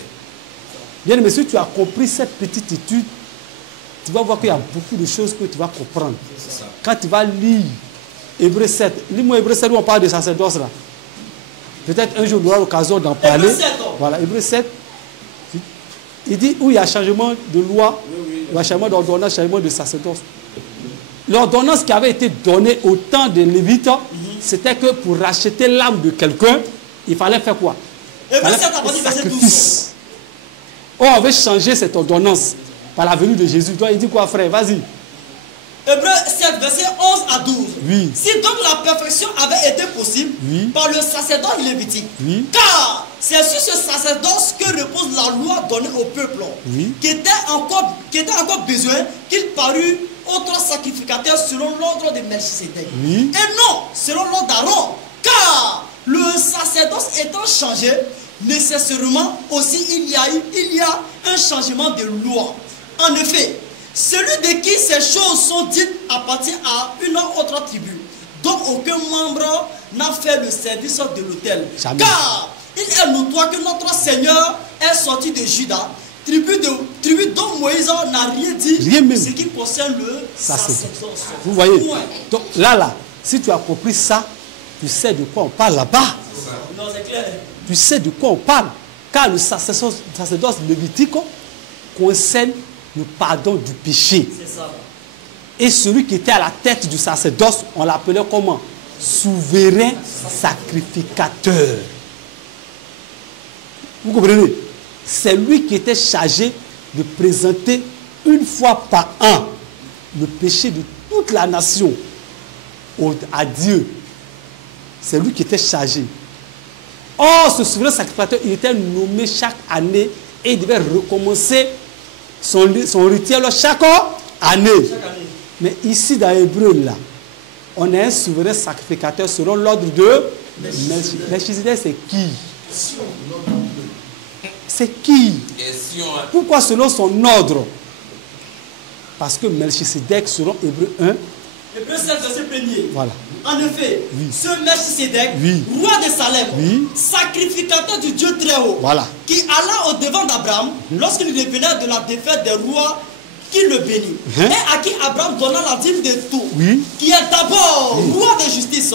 Bien, mais si tu as compris cette petite étude, tu vas voir qu'il y a beaucoup de choses que tu vas comprendre. Quand tu vas lire Hébreux 7, lis-moi Hébreux 7 où on parle de sacerdoce là. Peut-être un jour on aura l'occasion d'en parler. Hébreux 7, voilà, Hébreux 7. Il dit où il y a changement de loi, il y a changement d'ordonnance, changement de sacerdoce. L'ordonnance qui avait été donnée au temps de Lévite, c'était que pour racheter l'âme de quelqu'un, il fallait faire quoi? Hébreux 7 à partir du verset 12. Oh, on veut changer cette ordonnance par la venue de Jésus. Donc il dit quoi, frère? Vas-y. Hébreux 7, verset 11 à 12. Oui. Si donc la perfection avait été possible par le sacerdoce lévitique, car c'est sur ce sacerdoce que repose la loi donnée au peuple, qui était encore besoin qu'il parût autre sacrificateur selon l'ordre de Melchisédek. Et non selon l'ordre d'Aaron, car le sacerdoce étant changé, nécessairement aussi il y a un changement de loi. En effet, celui de qui ces choses sont dites appartient à une autre tribu, dont aucun membre n'a fait le service de l'autel. Car il est notoire que notre Seigneur est sorti de Juda, tribu dont Moïse n'a rien dit, ce qui concerne le sacerdoce. Vous voyez? Donc là, si tu as compris ça, tu sais de quoi on parle là-bas. Non, c'est clair. Tu sais de quoi on parle. Car le sacerdoce lévitique concerne le pardon du péché. C'est ça. Et celui qui était à la tête du sacerdoce, on l'appelait comment? Souverain sacrificateur. Vous comprenez? C'est lui qui était chargé de présenter une fois par an le péché de toute la nation à Dieu. C'est lui qui était chargé. Or, ce souverain sacrificateur, il était nommé chaque année et il devait recommencer son rituel chaque année. Mais ici, dans Hébreu, là, on a un souverain sacrificateur selon l'ordre de Melchisédek. C'est qui? C'est qui? Pourquoi selon son ordre? Parce que Melchisédek, selon Hébreu 1, Hébreu 7, verset 1er. Voilà. En effet, ce Melchisédek, roi de Salem, sacrificateur du Dieu très haut, qui alla au devant d'Abraham lorsqu'il revenait de la défaite des rois qui le bénit, et à qui Abraham donna la dîme de tout, qui est d'abord roi de justice,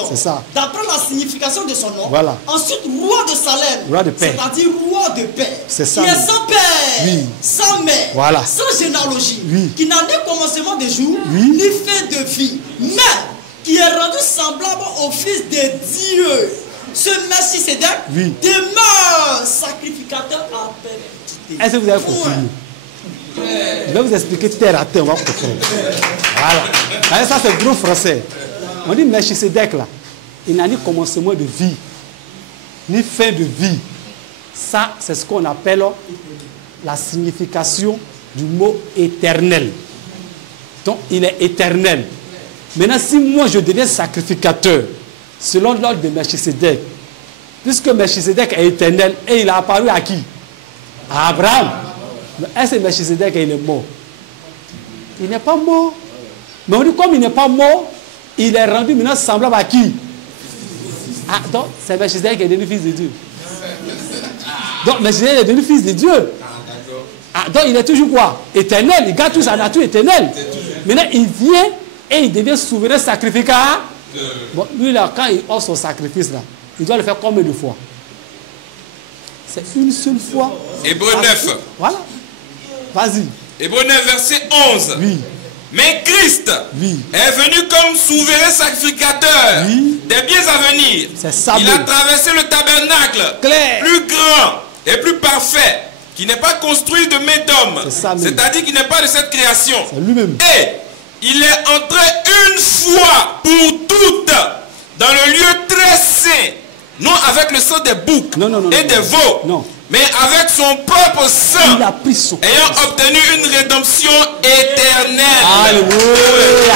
d'après la signification de son nom, ensuite roi de Salem, c'est-à-dire roi de paix, qui est sans père, sans mère, sans généalogie, qui n'a ni commencement de jour, ni fin de vie, mais qui est rendu semblable au Fils de Dieu. Ce Melchisédek demeure sacrificateur à perpétuité. Est-ce que vous avez compris? Je vais vous expliquer terre à terre, on va comprendre. Voilà. Ça, c'est gros français. On dit Melchisédek, là, il n'a ni commencement de vie, ni fin de vie. Ça, c'est ce qu'on appelle la signification du mot éternel. Donc, il est éternel. Maintenant, si moi, je deviens sacrificateur, selon l'ordre de Melchisédek, puisque Melchisédek est éternel, et il a apparu à qui? À Abraham. Est-ce que Melchisédek il est mort? Il n'est pas mort. Mais on dit comme il n'est pas mort, il est rendu maintenant semblable à qui? Ah, donc c'est Melchisédek qui est devenu fils de Dieu. Donc Melchisédek est devenu fils de Dieu. Ah, donc il est toujours quoi? Éternel. Il garde toute sa nature éternelle. Maintenant il vient et il devient souverain sacrificateur. Bon, lui là, quand il offre son sacrifice là, il doit le faire combien de fois? C'est une seule fois. Hébreu 9. Voilà. Vas-y. Hébreu 9, verset 11. Mais Christ est venu comme souverain sacrificateur des biens à venir. C'est ça. Il a traversé le tabernacle plus grand et plus parfait, qui n'est pas construit de main d'homme, c'est-à-dire qui n'est pas de cette création. Et il est entré une fois pour toutes dans le lieu très saint, non avec le sang des boucs et des veaux, mais avec son propre sang, ayant obtenu une rédemption éternelle. Alléluia.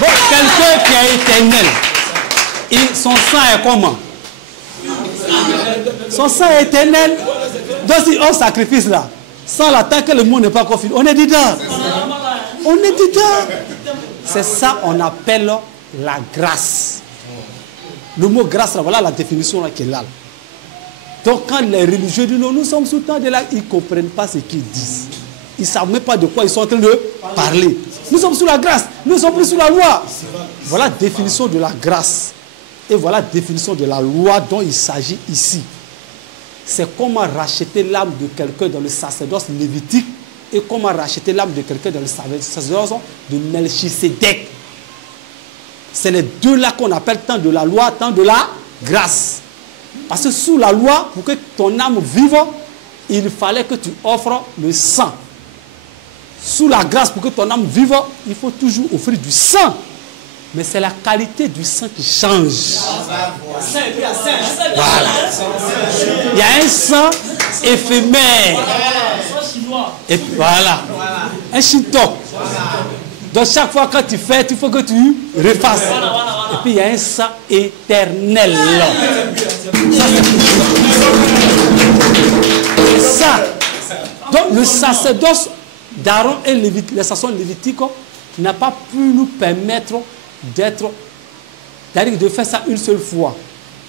Bon, quelqu'un qui est éternel, son sang est comment? Son sang est éternel. Donc si on sacrifice là, sans la tant que le monde n'est pas confus, on est dedans. On est dedans. C'est ça qu'on appelle la grâce. Le mot grâce, là, voilà la définition là, qui est là. Donc quand les religieux disent non, nous sommes sous le temps de la... Ils ne comprennent pas ce qu'ils disent. Ils ne savent même pas de quoi ils sont en train de parler. Nous sommes sous la grâce. Nous ne sommes plus sous la loi. Voilà la définition de la grâce. Et voilà la définition de la loi dont il s'agit ici. C'est comment racheter l'âme de quelqu'un dans le sacerdoce lévitique et comment racheter l'âme de quelqu'un dans le sacerdoce de Melchisédek. C'est les deux là qu'on appelle tant de la loi, tant de la grâce. Parce que sous la loi, pour que ton âme vive, il fallait que tu offres le sang. Sous la grâce, pour que ton âme vive, il faut toujours offrir du sang. Mais c'est la qualité du sang qui change. Voilà. Il y a un sang éphémère. Et puis voilà. Un shintok. Donc chaque fois que tu fais, il faut que tu refasses. Et puis il y a un sang éternel. C'est ça. Donc le sacerdoce d'Aaron et les sacerdoces lévitiques n'a pas pu nous permettre de faire ça une seule fois.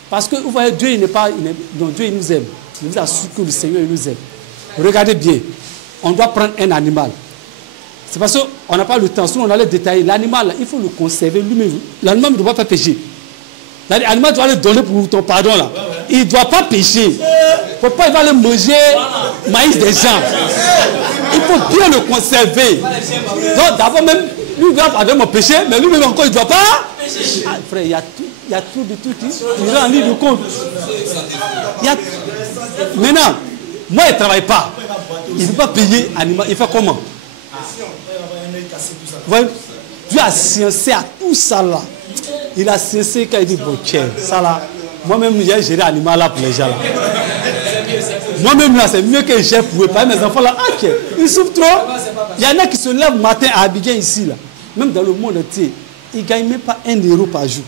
Parce que vous voyez, Dieu, Dieu il nous aime. Il nous assure que le Seigneur il nous aime. Regardez bien, on doit prendre un animal. C'est parce qu'on n'a pas le temps. Si on allait détailler l'animal, il faut le conserver lui-même. L'animal ne doit pas faire pécher. L'animal doit le donner pour ton pardon là. Il ne doit pas pécher. Pourquoi il va le manger maïs des gens? Il faut bien le conserver. Donc d'abord même, lui va pardonner mon péché, mais lui-même encore il ne doit pas. Ah, frère, il y a tout de tout qui rend en ligne de compte. Maintenant, moi il ne travaille pas. Il ne veut pas payer animal. Il fait comment? Dieu a sciencé à tout ça là. Il a sciencé quand il dit bon, tiens, ça là. Moi-même, j'ai géré l'animal là pour les gens là. Moi-même là, c'est mieux que j'ai pour pas mes enfants là. Ah, tiens, ils souffrent trop. Il y en a qui se lèvent le matin à Abidjan ici là. Même dans le monde entier, il ne gagne même pas 1 euro par jour.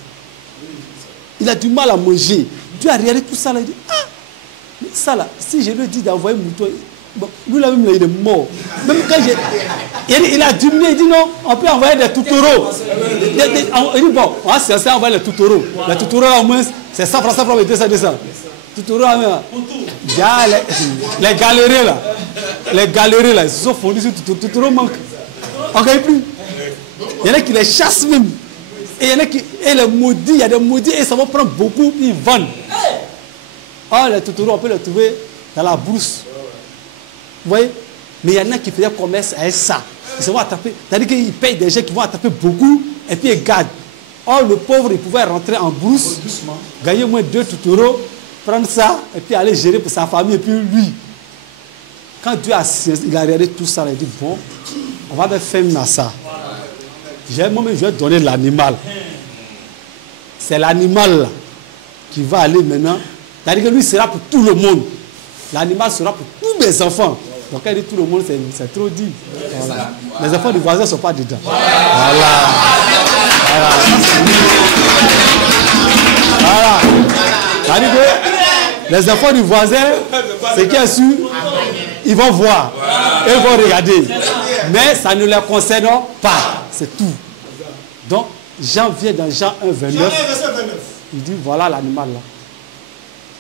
Il a du mal à manger. Dieu a regardé tout ça là. Il dit ah, ça là, si je lui dis d'envoyer mon mouton. Bon, lui là même là, il est mort. Même quand il a diminué, il dit non, on peut envoyer des toutoureaux. Il dit bon, on va cesser à envoyer les toutoureaux. Les toutoureaux là au moins, c'est 100 francs, et 200. Toutoureaux là, les galeries là. Les galeries là, ils se sont fondus sur toutoureaux manquent. On ne gagne plus. Il y en a qui les chassent même. Et il y en a qui les maudits, il y a des maudits et ça va prendre beaucoup, puis ils vendent. Ah, les toutoureaux, on peut les trouver dans la brousse. Vous voyez? Mais il y en a qui faisaient commerce avec ça. Ils se vont attraper. C'est-à-dire qu'ils payent des gens qui vont attraper beaucoup et puis ils gardent. Or, le pauvre, il pouvait rentrer en brousse, gagner au moins 2 toutoureaux, prendre ça et puis aller gérer pour sa famille. Et puis lui, quand Dieu il a regardé tout ça, il a dit bon, on va mettre fin à ça. Moi-même, je vais donner l'animal. C'est l'animal qui va aller maintenant. C'est-à-dire que lui sera pour tout le monde. L'animal sera pour tous mes enfants. Donc quand il dit tout le monde, c'est trop dit. Voilà. Les enfants du voisin ne sont pas dedans. Voilà. C'est-à-dire que les enfants du voisin, c'est qui est sûr, ils vont voir. Et ils vont regarder. Mais ça ne les concerne pas. C'est tout. Donc, Jean vient dans Jean 1, 29. Il dit, voilà l'animal là.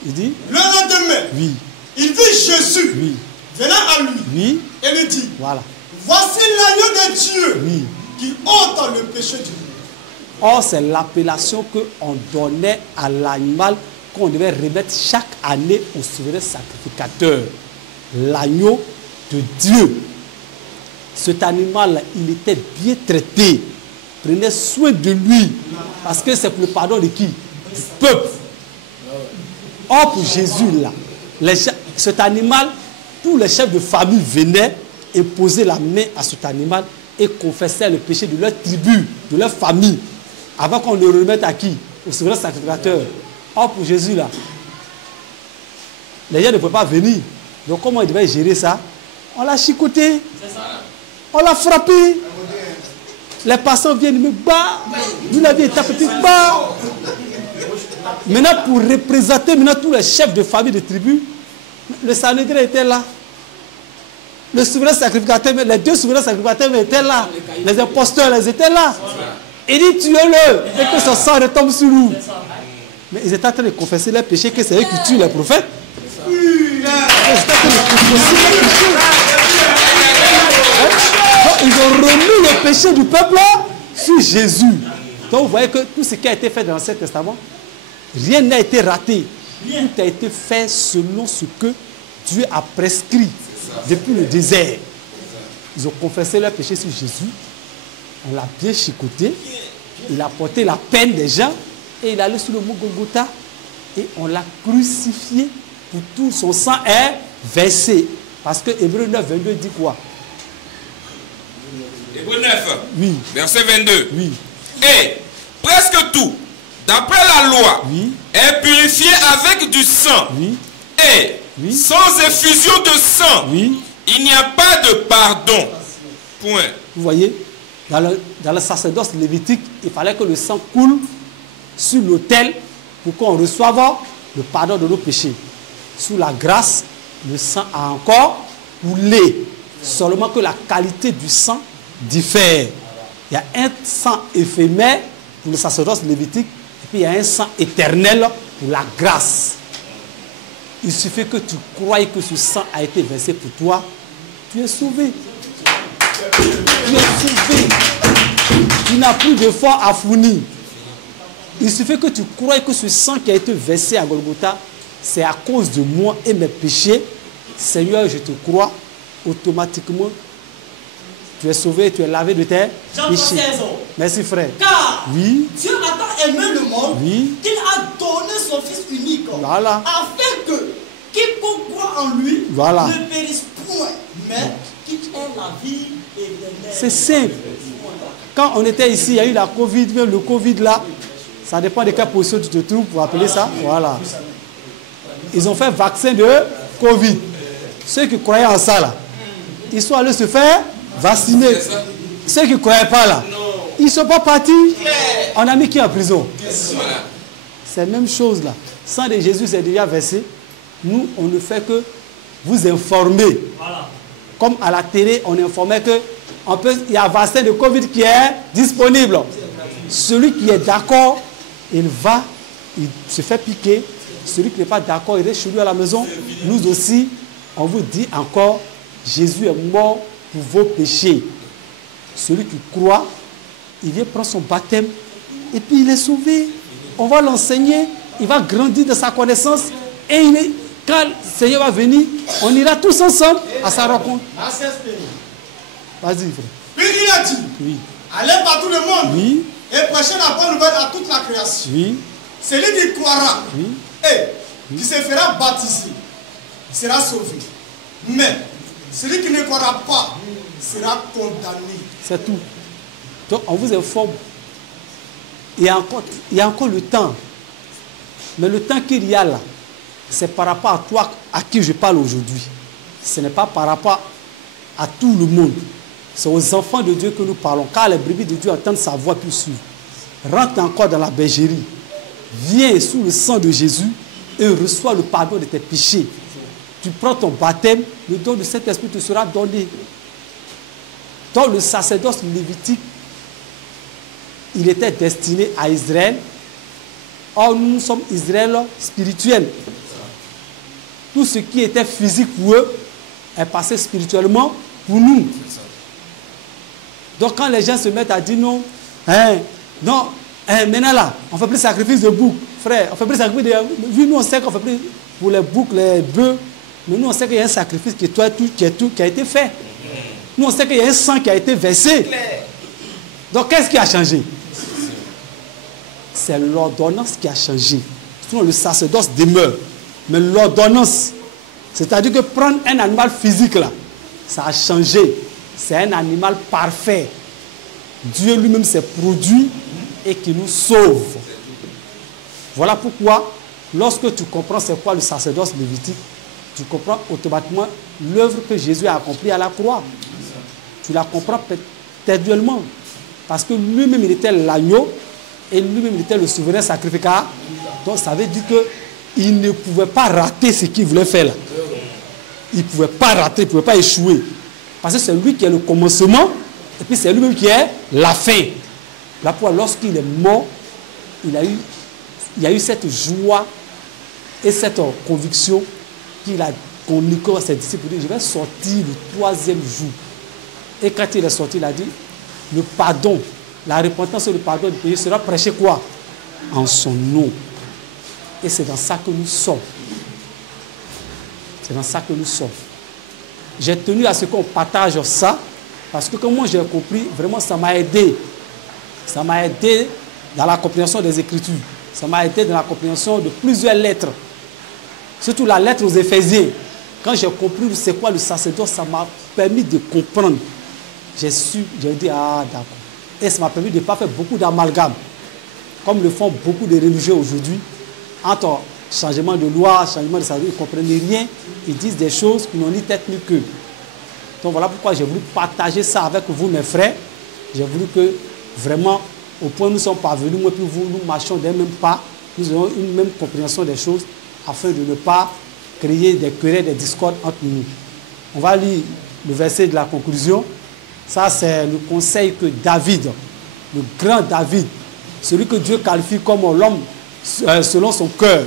Il dit, le lendemain, oui. Il vit Jésus, oui. venant à lui, oui. Et lui dit, voilà. Voici l'agneau de Dieu, oui. Qui ôte le péché du monde. Or, c'est l'appellation qu'on donnait à l'animal qu'on devait remettre chaque année au souverain sacrificateur. L'agneau de Dieu. Cet animal, il était bien traité. Prenez soin de lui. Parce que c'est pour le pardon de qui? Du peuple. Or, pour Jésus, là, cet animal, tous les chefs de famille venaient et posaient la main à cet animal et confessaient le péché de leur tribu, de leur famille, avant qu'on le remette à qui? Au souverain sacrificateur. Or, pour Jésus, là, les gens ne pouvaient pas venir. Donc, comment il devait gérer ça? On l'a chicoté. On l'a frappé. Les passants viennent me battre. Nous l'avions tapé bas. Maintenant, pour représenter tous les chefs de famille de tribu, le Sanhédrin était là. Le souverain sacrificateur, les deux souverains sacrificateurs étaient là. Les imposteurs, ils étaient là. Il dit tuez-le et que son sang retombe sur nous. Mais ils étaient en train de confesser leurs péchés, que c'est eux qui tuent les prophètes. Ils étaient en train de confesser leurs péchés. Donc, ils ont remis le péché du peuple sur Jésus. Donc vous voyez que tout ce qui a été fait dans l'Ancien Testament, rien n'a été raté. Tout a été fait selon ce que Dieu a prescrit depuis le désert. Ils ont confessé leur péché sur Jésus. On l'a bien chicoté. Il a porté la peine des gens. Et il est allé sur le mont Golgotha. Et on l'a crucifié. Pour tout son sang est versé. Parce que Hébreux 9, 22 dit quoi? Hébreux 9, oui. Verset 22. Oui. Et presque tout, d'après la loi, oui. est purifié avec du sang. Oui. Et oui. sans effusion de sang, oui. il n'y a pas de pardon. Point. Vous voyez, dans le sacerdoce lévitique, il fallait que le sang coule sur l'autel pour qu'on reçoive le pardon de nos péchés. Sous la grâce, le sang a encore coulé. Seulement que la qualité du sang diffère. Il y a un sang éphémère pour le sacerdoce lévitique et puis il y a un sang éternel pour la grâce. Il suffit que tu croies que ce sang a été versé pour toi, tu es sauvé. Tu es sauvé. Tu n'as plus d'effort à fournir. Il suffit que tu croies que ce sang qui a été versé à Golgotha, c'est à cause de moi et mes péchés. Seigneur, je te crois. Automatiquement, tu es sauvé, tu es lavé de tes péchés. Merci frère. Car oui. Dieu a tant aimé le monde oui. qu'il a donné son Fils unique. Voilà. Afin que quiconque croit en lui voilà. ne périsse point, mais qu'il ait la vie éternelle. C'est simple. Quand on était ici, il y a eu la Covid, même le Covid là, ça dépend de quelle position tu te trouves pour appeler ça. Voilà. Ils ont fait vaccin de Covid. Ceux qui croyaient en ça là, ils sont allés se faire vacciner. Ceux qui ne croyaient pas là, ils ne sont pas partis. On a mis qui en prison? C'est la même chose là. Sang de Jésus, c'est déjà versé. Nous, on ne fait que vous informer. Comme à la télé, on informait que il y a un vaccin de Covid qui est disponible. Celui qui est d'accord, il se fait piquer. Celui qui n'est pas d'accord, il reste chez lui à la maison. Nous aussi, on vous dit encore, Jésus est mort pour vos péchés. Celui qui croit, il vient prendre son baptême et puis il est sauvé. On va l'enseigner, il va grandir de sa connaissance et quand le Seigneur va venir, on ira tous ensemble à sa rencontre. Vas-y, frère. Puis il a dit, oui. Allez par tout le monde oui. et prêchez la bonne nouvelle à toute la création. Oui. Celui qui croira oui. et qui se fera baptiser sera sauvé. Mais celui qui ne croira pas sera condamné. C'est tout. Donc on vous informe. Il y a encore le temps. Mais le temps qu'il y a là, c'est par rapport à toi à qui je parle aujourd'hui. Ce n'est pas par rapport à tout le monde. C'est aux enfants de Dieu que nous parlons. Car les brebis de Dieu entendent sa voix plus suivre. Rentre encore dans la bergerie. Viens sous le sang de Jésus et reçois le pardon de tes péchés. Tu prends ton baptême, le don de Saint-Esprit te sera donné. Dans le sacerdoce lévitique, il était destiné à Israël. Or, nous sommes Israël spirituel. Tout ce qui était physique pour eux est passé spirituellement pour nous. Donc, quand les gens se mettent à dire non, maintenant là, on ne fait plus sacrifice de bouc, frère, on ne fait plus sacrifice de. Vu nous, on sait qu'on fait plus pour les boucs, les bœufs. Mais nous, on sait qu'il y a un sacrifice qui a été fait. Nous, on sait qu'il y a un sang qui a été versé. Donc, qu'est-ce qui a changé? C'est l'ordonnance qui a changé. Sinon, le sacerdoce demeure. Mais l'ordonnance, c'est-à-dire que prendre un animal physique là, ça a changé. C'est un animal parfait. Dieu lui-même s'est produit et qui nous sauve. Voilà pourquoi, lorsque tu comprends c'est quoi le sacerdoce lévitique, tu comprends automatiquement l'œuvre que Jésus a accomplie à la croix. Tu la comprends perpétuellement. Parce que lui-même, il était l'agneau et lui-même, il était le souverain sacrificateur. Donc, ça veut dire qu'il ne pouvait pas rater ce qu'il voulait faire là. Il ne pouvait pas rater, il ne pouvait pas échouer. Parce que c'est lui qui est le commencement et puis c'est lui-même qui est la fin. Là, pour lorsqu'il est mort, il y a eu cette joie et cette conviction qu'il a communiqué à ses disciples. Je vais sortir le 3e jour. Et quand il est sorti, il a dit, le pardon, la repentance et le pardon du péché sera prêché quoi? En son nom. Et c'est dans ça que nous sommes. C'est dans ça que nous sommes. J'ai tenu à ce qu'on partage ça, parce que comme moi j'ai compris, vraiment ça m'a aidé. Ça m'a aidé dans la compréhension des Écritures. Ça m'a aidé dans la compréhension de plusieurs lettres. Surtout la lettre aux Éphésiens. Quand j'ai compris c'est quoi le sacerdoce, ça m'a permis de comprendre. J'ai dit, ah d'accord. Et ça m'a permis de ne pas faire beaucoup d'amalgames, comme le font beaucoup de religieux aujourd'hui, entre changement de loi, changement de sacerdoce, ils ne comprennent rien, ils disent des choses qui n'ont ni tête ni queue. Donc voilà pourquoi j'ai voulu partager ça avec vous, mes frères. J'ai voulu que vraiment, au point où nous sommes parvenus, moi et puis vous, nous marchons d'un même pas, nous avons une même compréhension des choses, afin de ne pas créer des querelles, des discordes entre nous. On va lire le verset de la conclusion. Ça, c'est le conseil que David, le grand David, celui que Dieu qualifie comme l'homme selon son cœur,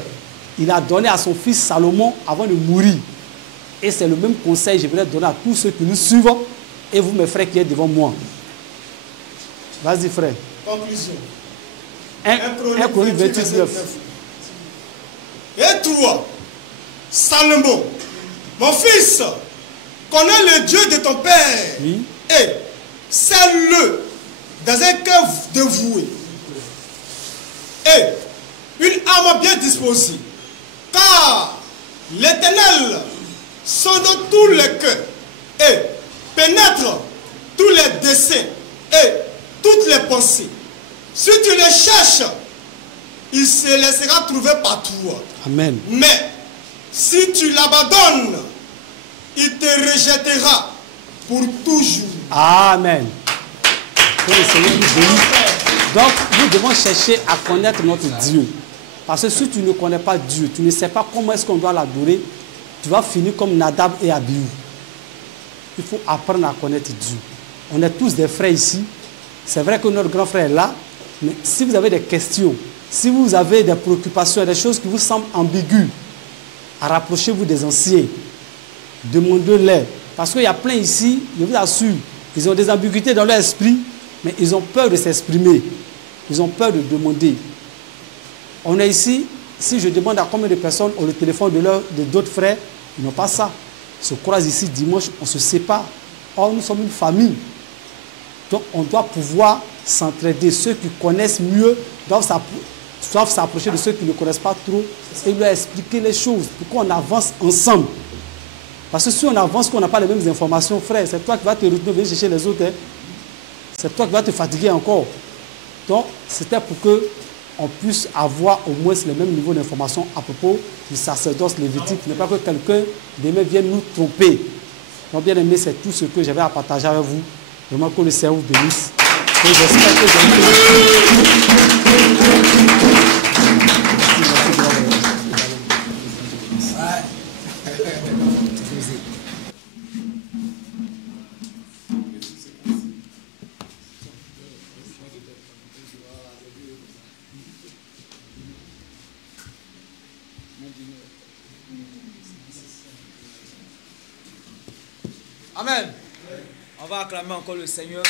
il a donné à son fils Salomon avant de mourir. Et c'est le même conseil que je voudrais donner à tous ceux qui nous suivent et vous, mes frères qui êtes devant moi. Vas-y, frère. Conclusion. 1 Chronique 28:9. Et toi, Salomon, mon fils, connais le Dieu de ton père. Oui. Et sers-le dans un cœur dévoué et une âme bien disposée, car l'Éternel sonde tous les cœurs et pénètre tous les desseins et toutes les pensées. Si tu les cherches, il se laissera trouver par toi. Amen. Mais si tu l'abandonnes, il te rejettera pour toujours. Amen. Que le Seigneur nous bénisse. Donc, nous devons chercher à connaître notre Dieu. Parce que si tu ne connais pas Dieu, tu ne sais pas comment est-ce qu'on doit l'adorer, tu vas finir comme Nadab et Abihu. Il faut apprendre à connaître Dieu. On est tous des frères ici. C'est vrai que notre grand frère est là, mais si vous avez des questions, si vous avez des préoccupations, des choses qui vous semblent ambiguës, rapprochez-vous des anciens. Demandez-les. Parce qu'il y a plein ici, je vous assure, ils ont des ambiguïtés dans leur esprit, mais ils ont peur de s'exprimer. Ils ont peur de demander. On est ici, si je demande à combien de personnes ont le téléphone de d'autres frères, ils n'ont pas ça. Ils se croisent ici dimanche, on se sépare. Or, nous sommes une famille. Donc, on doit pouvoir s'entraider. Ceux qui connaissent mieux doivent s'approcher de ceux qui ne connaissent pas trop et leur expliquer les choses pour qu'on avance ensemble. Parce que si on avance, qu'on n'a pas les mêmes informations, frère, c'est toi qui vas te retrouver, venir chercher les autres. Hein. C'est toi qui vas te fatiguer encore. Donc, c'était pour qu'on puisse avoir au moins le même niveau d'information à propos du sacerdoce lévitique. Il n'est pas que quelqu'un demain vienne nous tromper. Donc, bien aimé, c'est tout ce que j'avais à partager avec vous. Vraiment que le Seigneur vous bénisse. Et j'espère que Amen. On va acclamer encore le Seigneur.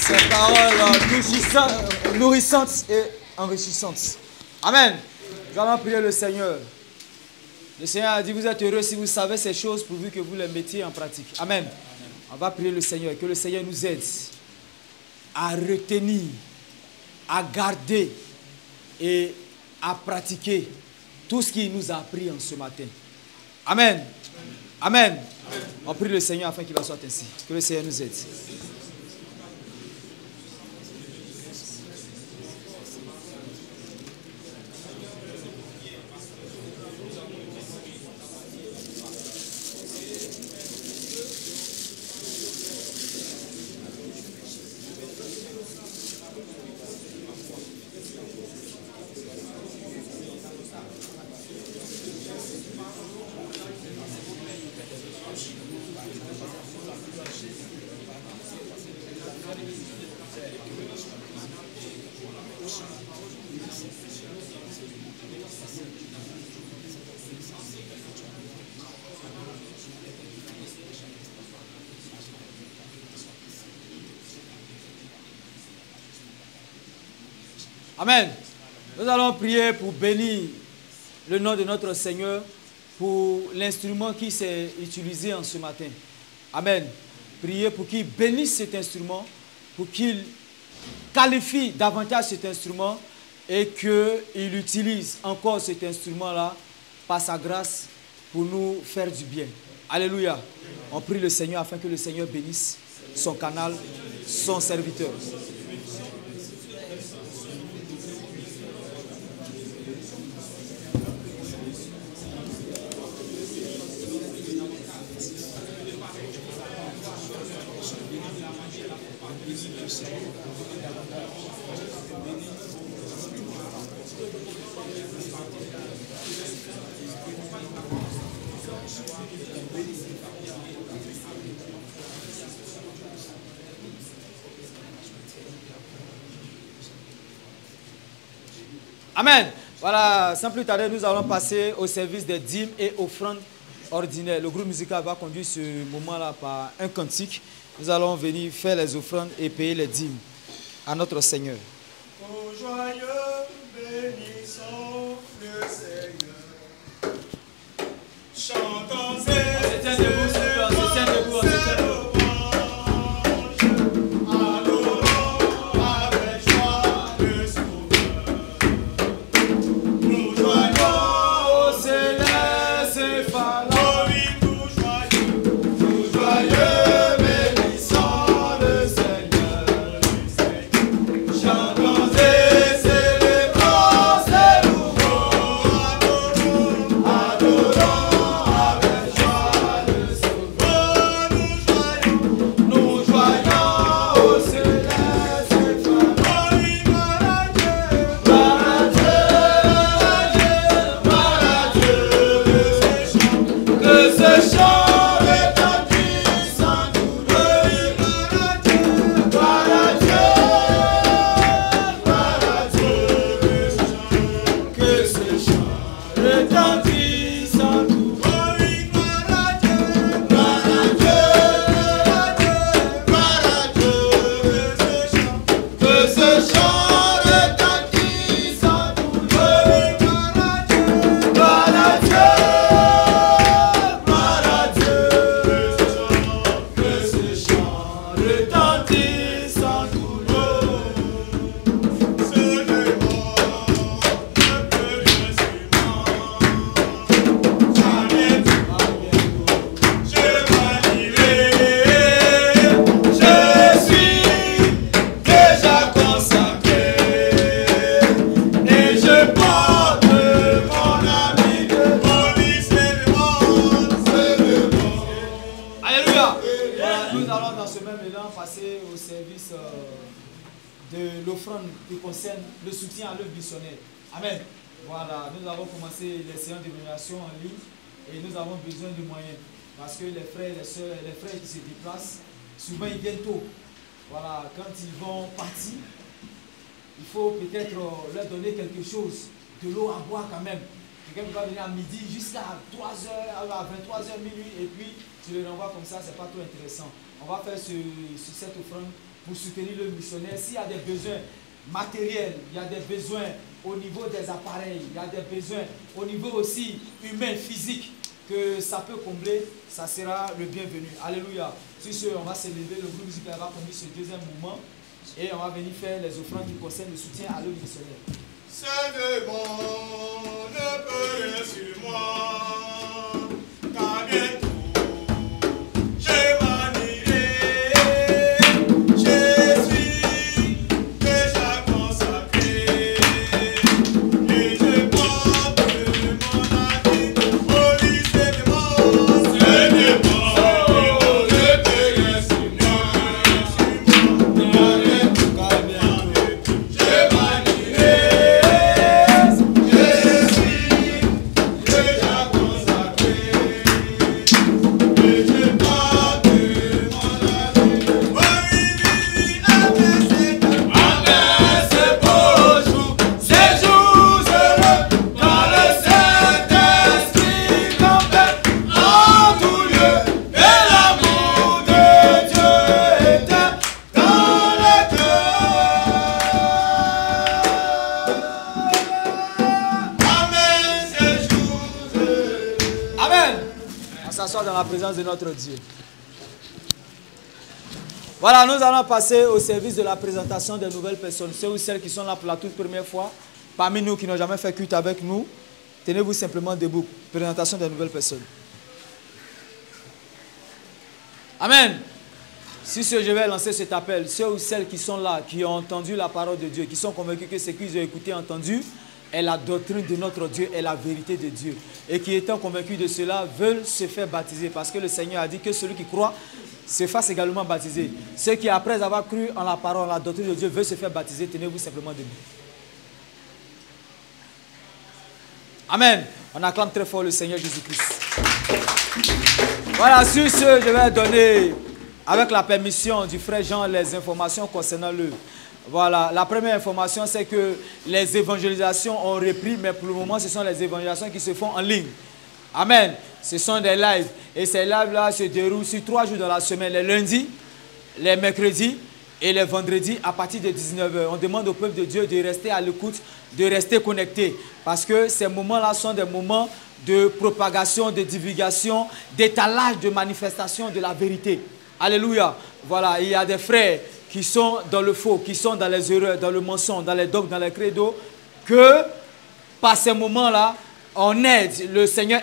Ces paroles nourrissantes et enrichissantes. Amen. Nous allons prier le Seigneur. Le Seigneur a dit, vous êtes heureux si vous savez ces choses pourvu que vous les mettiez en pratique. Amen. On va prier le Seigneur. Que le Seigneur nous aide à retenir, à garder et à pratiquer tout ce qu'il nous a appris en ce matin. Amen. Amen. On prie le Seigneur afin qu'il en soit ainsi. Que le Seigneur nous aide. Amen. Nous allons prier pour bénir le nom de notre Seigneur pour l'instrument qui s'est utilisé en ce matin. Amen. Priez pour qu'il bénisse cet instrument, pour qu'il qualifie davantage cet instrument et qu'il utilise encore cet instrument-là par sa grâce pour nous faire du bien. Alléluia. On prie le Seigneur afin que le Seigneur bénisse son canal, son serviteur. Amen. Voilà, sans plus tarder, nous allons passer au service des dîmes et offrandes ordinaires. Le groupe musical va conduire ce moment-là par un cantique. Nous allons venir faire les offrandes et payer les dîmes à notre Seigneur. Ô joyeux, bénissons le Seigneur. Chantons et de l'offrande qui concerne le soutien à l'œuvre missionnaire. Amen. Voilà, nous avons commencé les séances d'évaluation en ligne et nous avons besoin de moyens parce que les frères et les sœurs, les frères qui se déplacent, souvent ils viennent tôt. Voilà, quand ils vont partir, il faut peut-être leur donner quelque chose, de l'eau à boire quand même. Quelqu'un va venir à midi jusqu'à 3h, à 23h minuit et puis tu le renvoies comme ça, c'est pas trop intéressant. On va faire cette offrande pour soutenir le missionnaire. S'il y a des besoins matériels, il y a des besoins au niveau des appareils, il y a des besoins au niveau aussi humain, physique, que ça peut combler, ça sera le bienvenu. Alléluia. Sur ce, on va s'élever, le groupe musical va conduire ce deuxième mouvement et on va venir faire les offrandes qui concernent le soutien à l'œuvre missionnaire. C'est de bon, ne peut rien sur moi, car bientôt je m'en irai. Je suis déjà consacré et je porte mon avis au lycée de mort. C'est de bon, ne peut rien sur moi, car bientôt je m'en irai. S'asseoir dans la présence de notre Dieu. Voilà, nous allons passer au service de la présentation des nouvelles personnes. Ceux ou celles qui sont là pour la toute première fois, parmi nous qui n'ont jamais fait culte avec nous, tenez-vous simplement debout. Présentation des nouvelles personnes. Amen. Si je vais lancer cet appel, ceux ou celles qui sont là, qui ont entendu la parole de Dieu, qui sont convaincus que ce qu'ils ont écouté, entendu, est la doctrine de notre Dieu, est la vérité de Dieu. Et qui étant convaincus de cela, veulent se faire baptiser. Parce que le Seigneur a dit que celui qui croit se fasse également baptiser. Ceux qui, après avoir cru en la parole, en la doctrine de Dieu, veulent se faire baptiser, tenez-vous simplement debout. Amen. On acclame très fort le Seigneur Jésus-Christ. Voilà, sur ce, je vais donner, avec la permission du frère Jean, les informations concernant le... Voilà, la première information, c'est que les évangélisations ont repris, mais pour le moment, ce sont les évangélisations qui se font en ligne. Amen. Ce sont des lives. Et ces lives-là se déroulent sur 3 jours dans la semaine, les lundis, les mercredis et les vendredis à partir de 19h. On demande au peuple de Dieu de rester à l'écoute, de rester connecté. Parce que ces moments-là sont des moments de propagation, de divulgation, d'étalage, de manifestation de la vérité. Alléluia. Voilà, il y a des frères qui sont dans le faux, qui sont dans les erreurs, dans le mensonge, dans les dogmes, dans les credos, que par ces moments-là, on aide, le Seigneur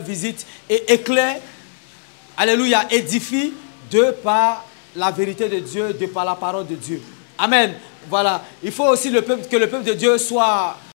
visite et éclaire, alléluia, édifie de par la vérité de Dieu, de par la parole de Dieu. Amen. Voilà, il faut aussi que le peuple de Dieu soit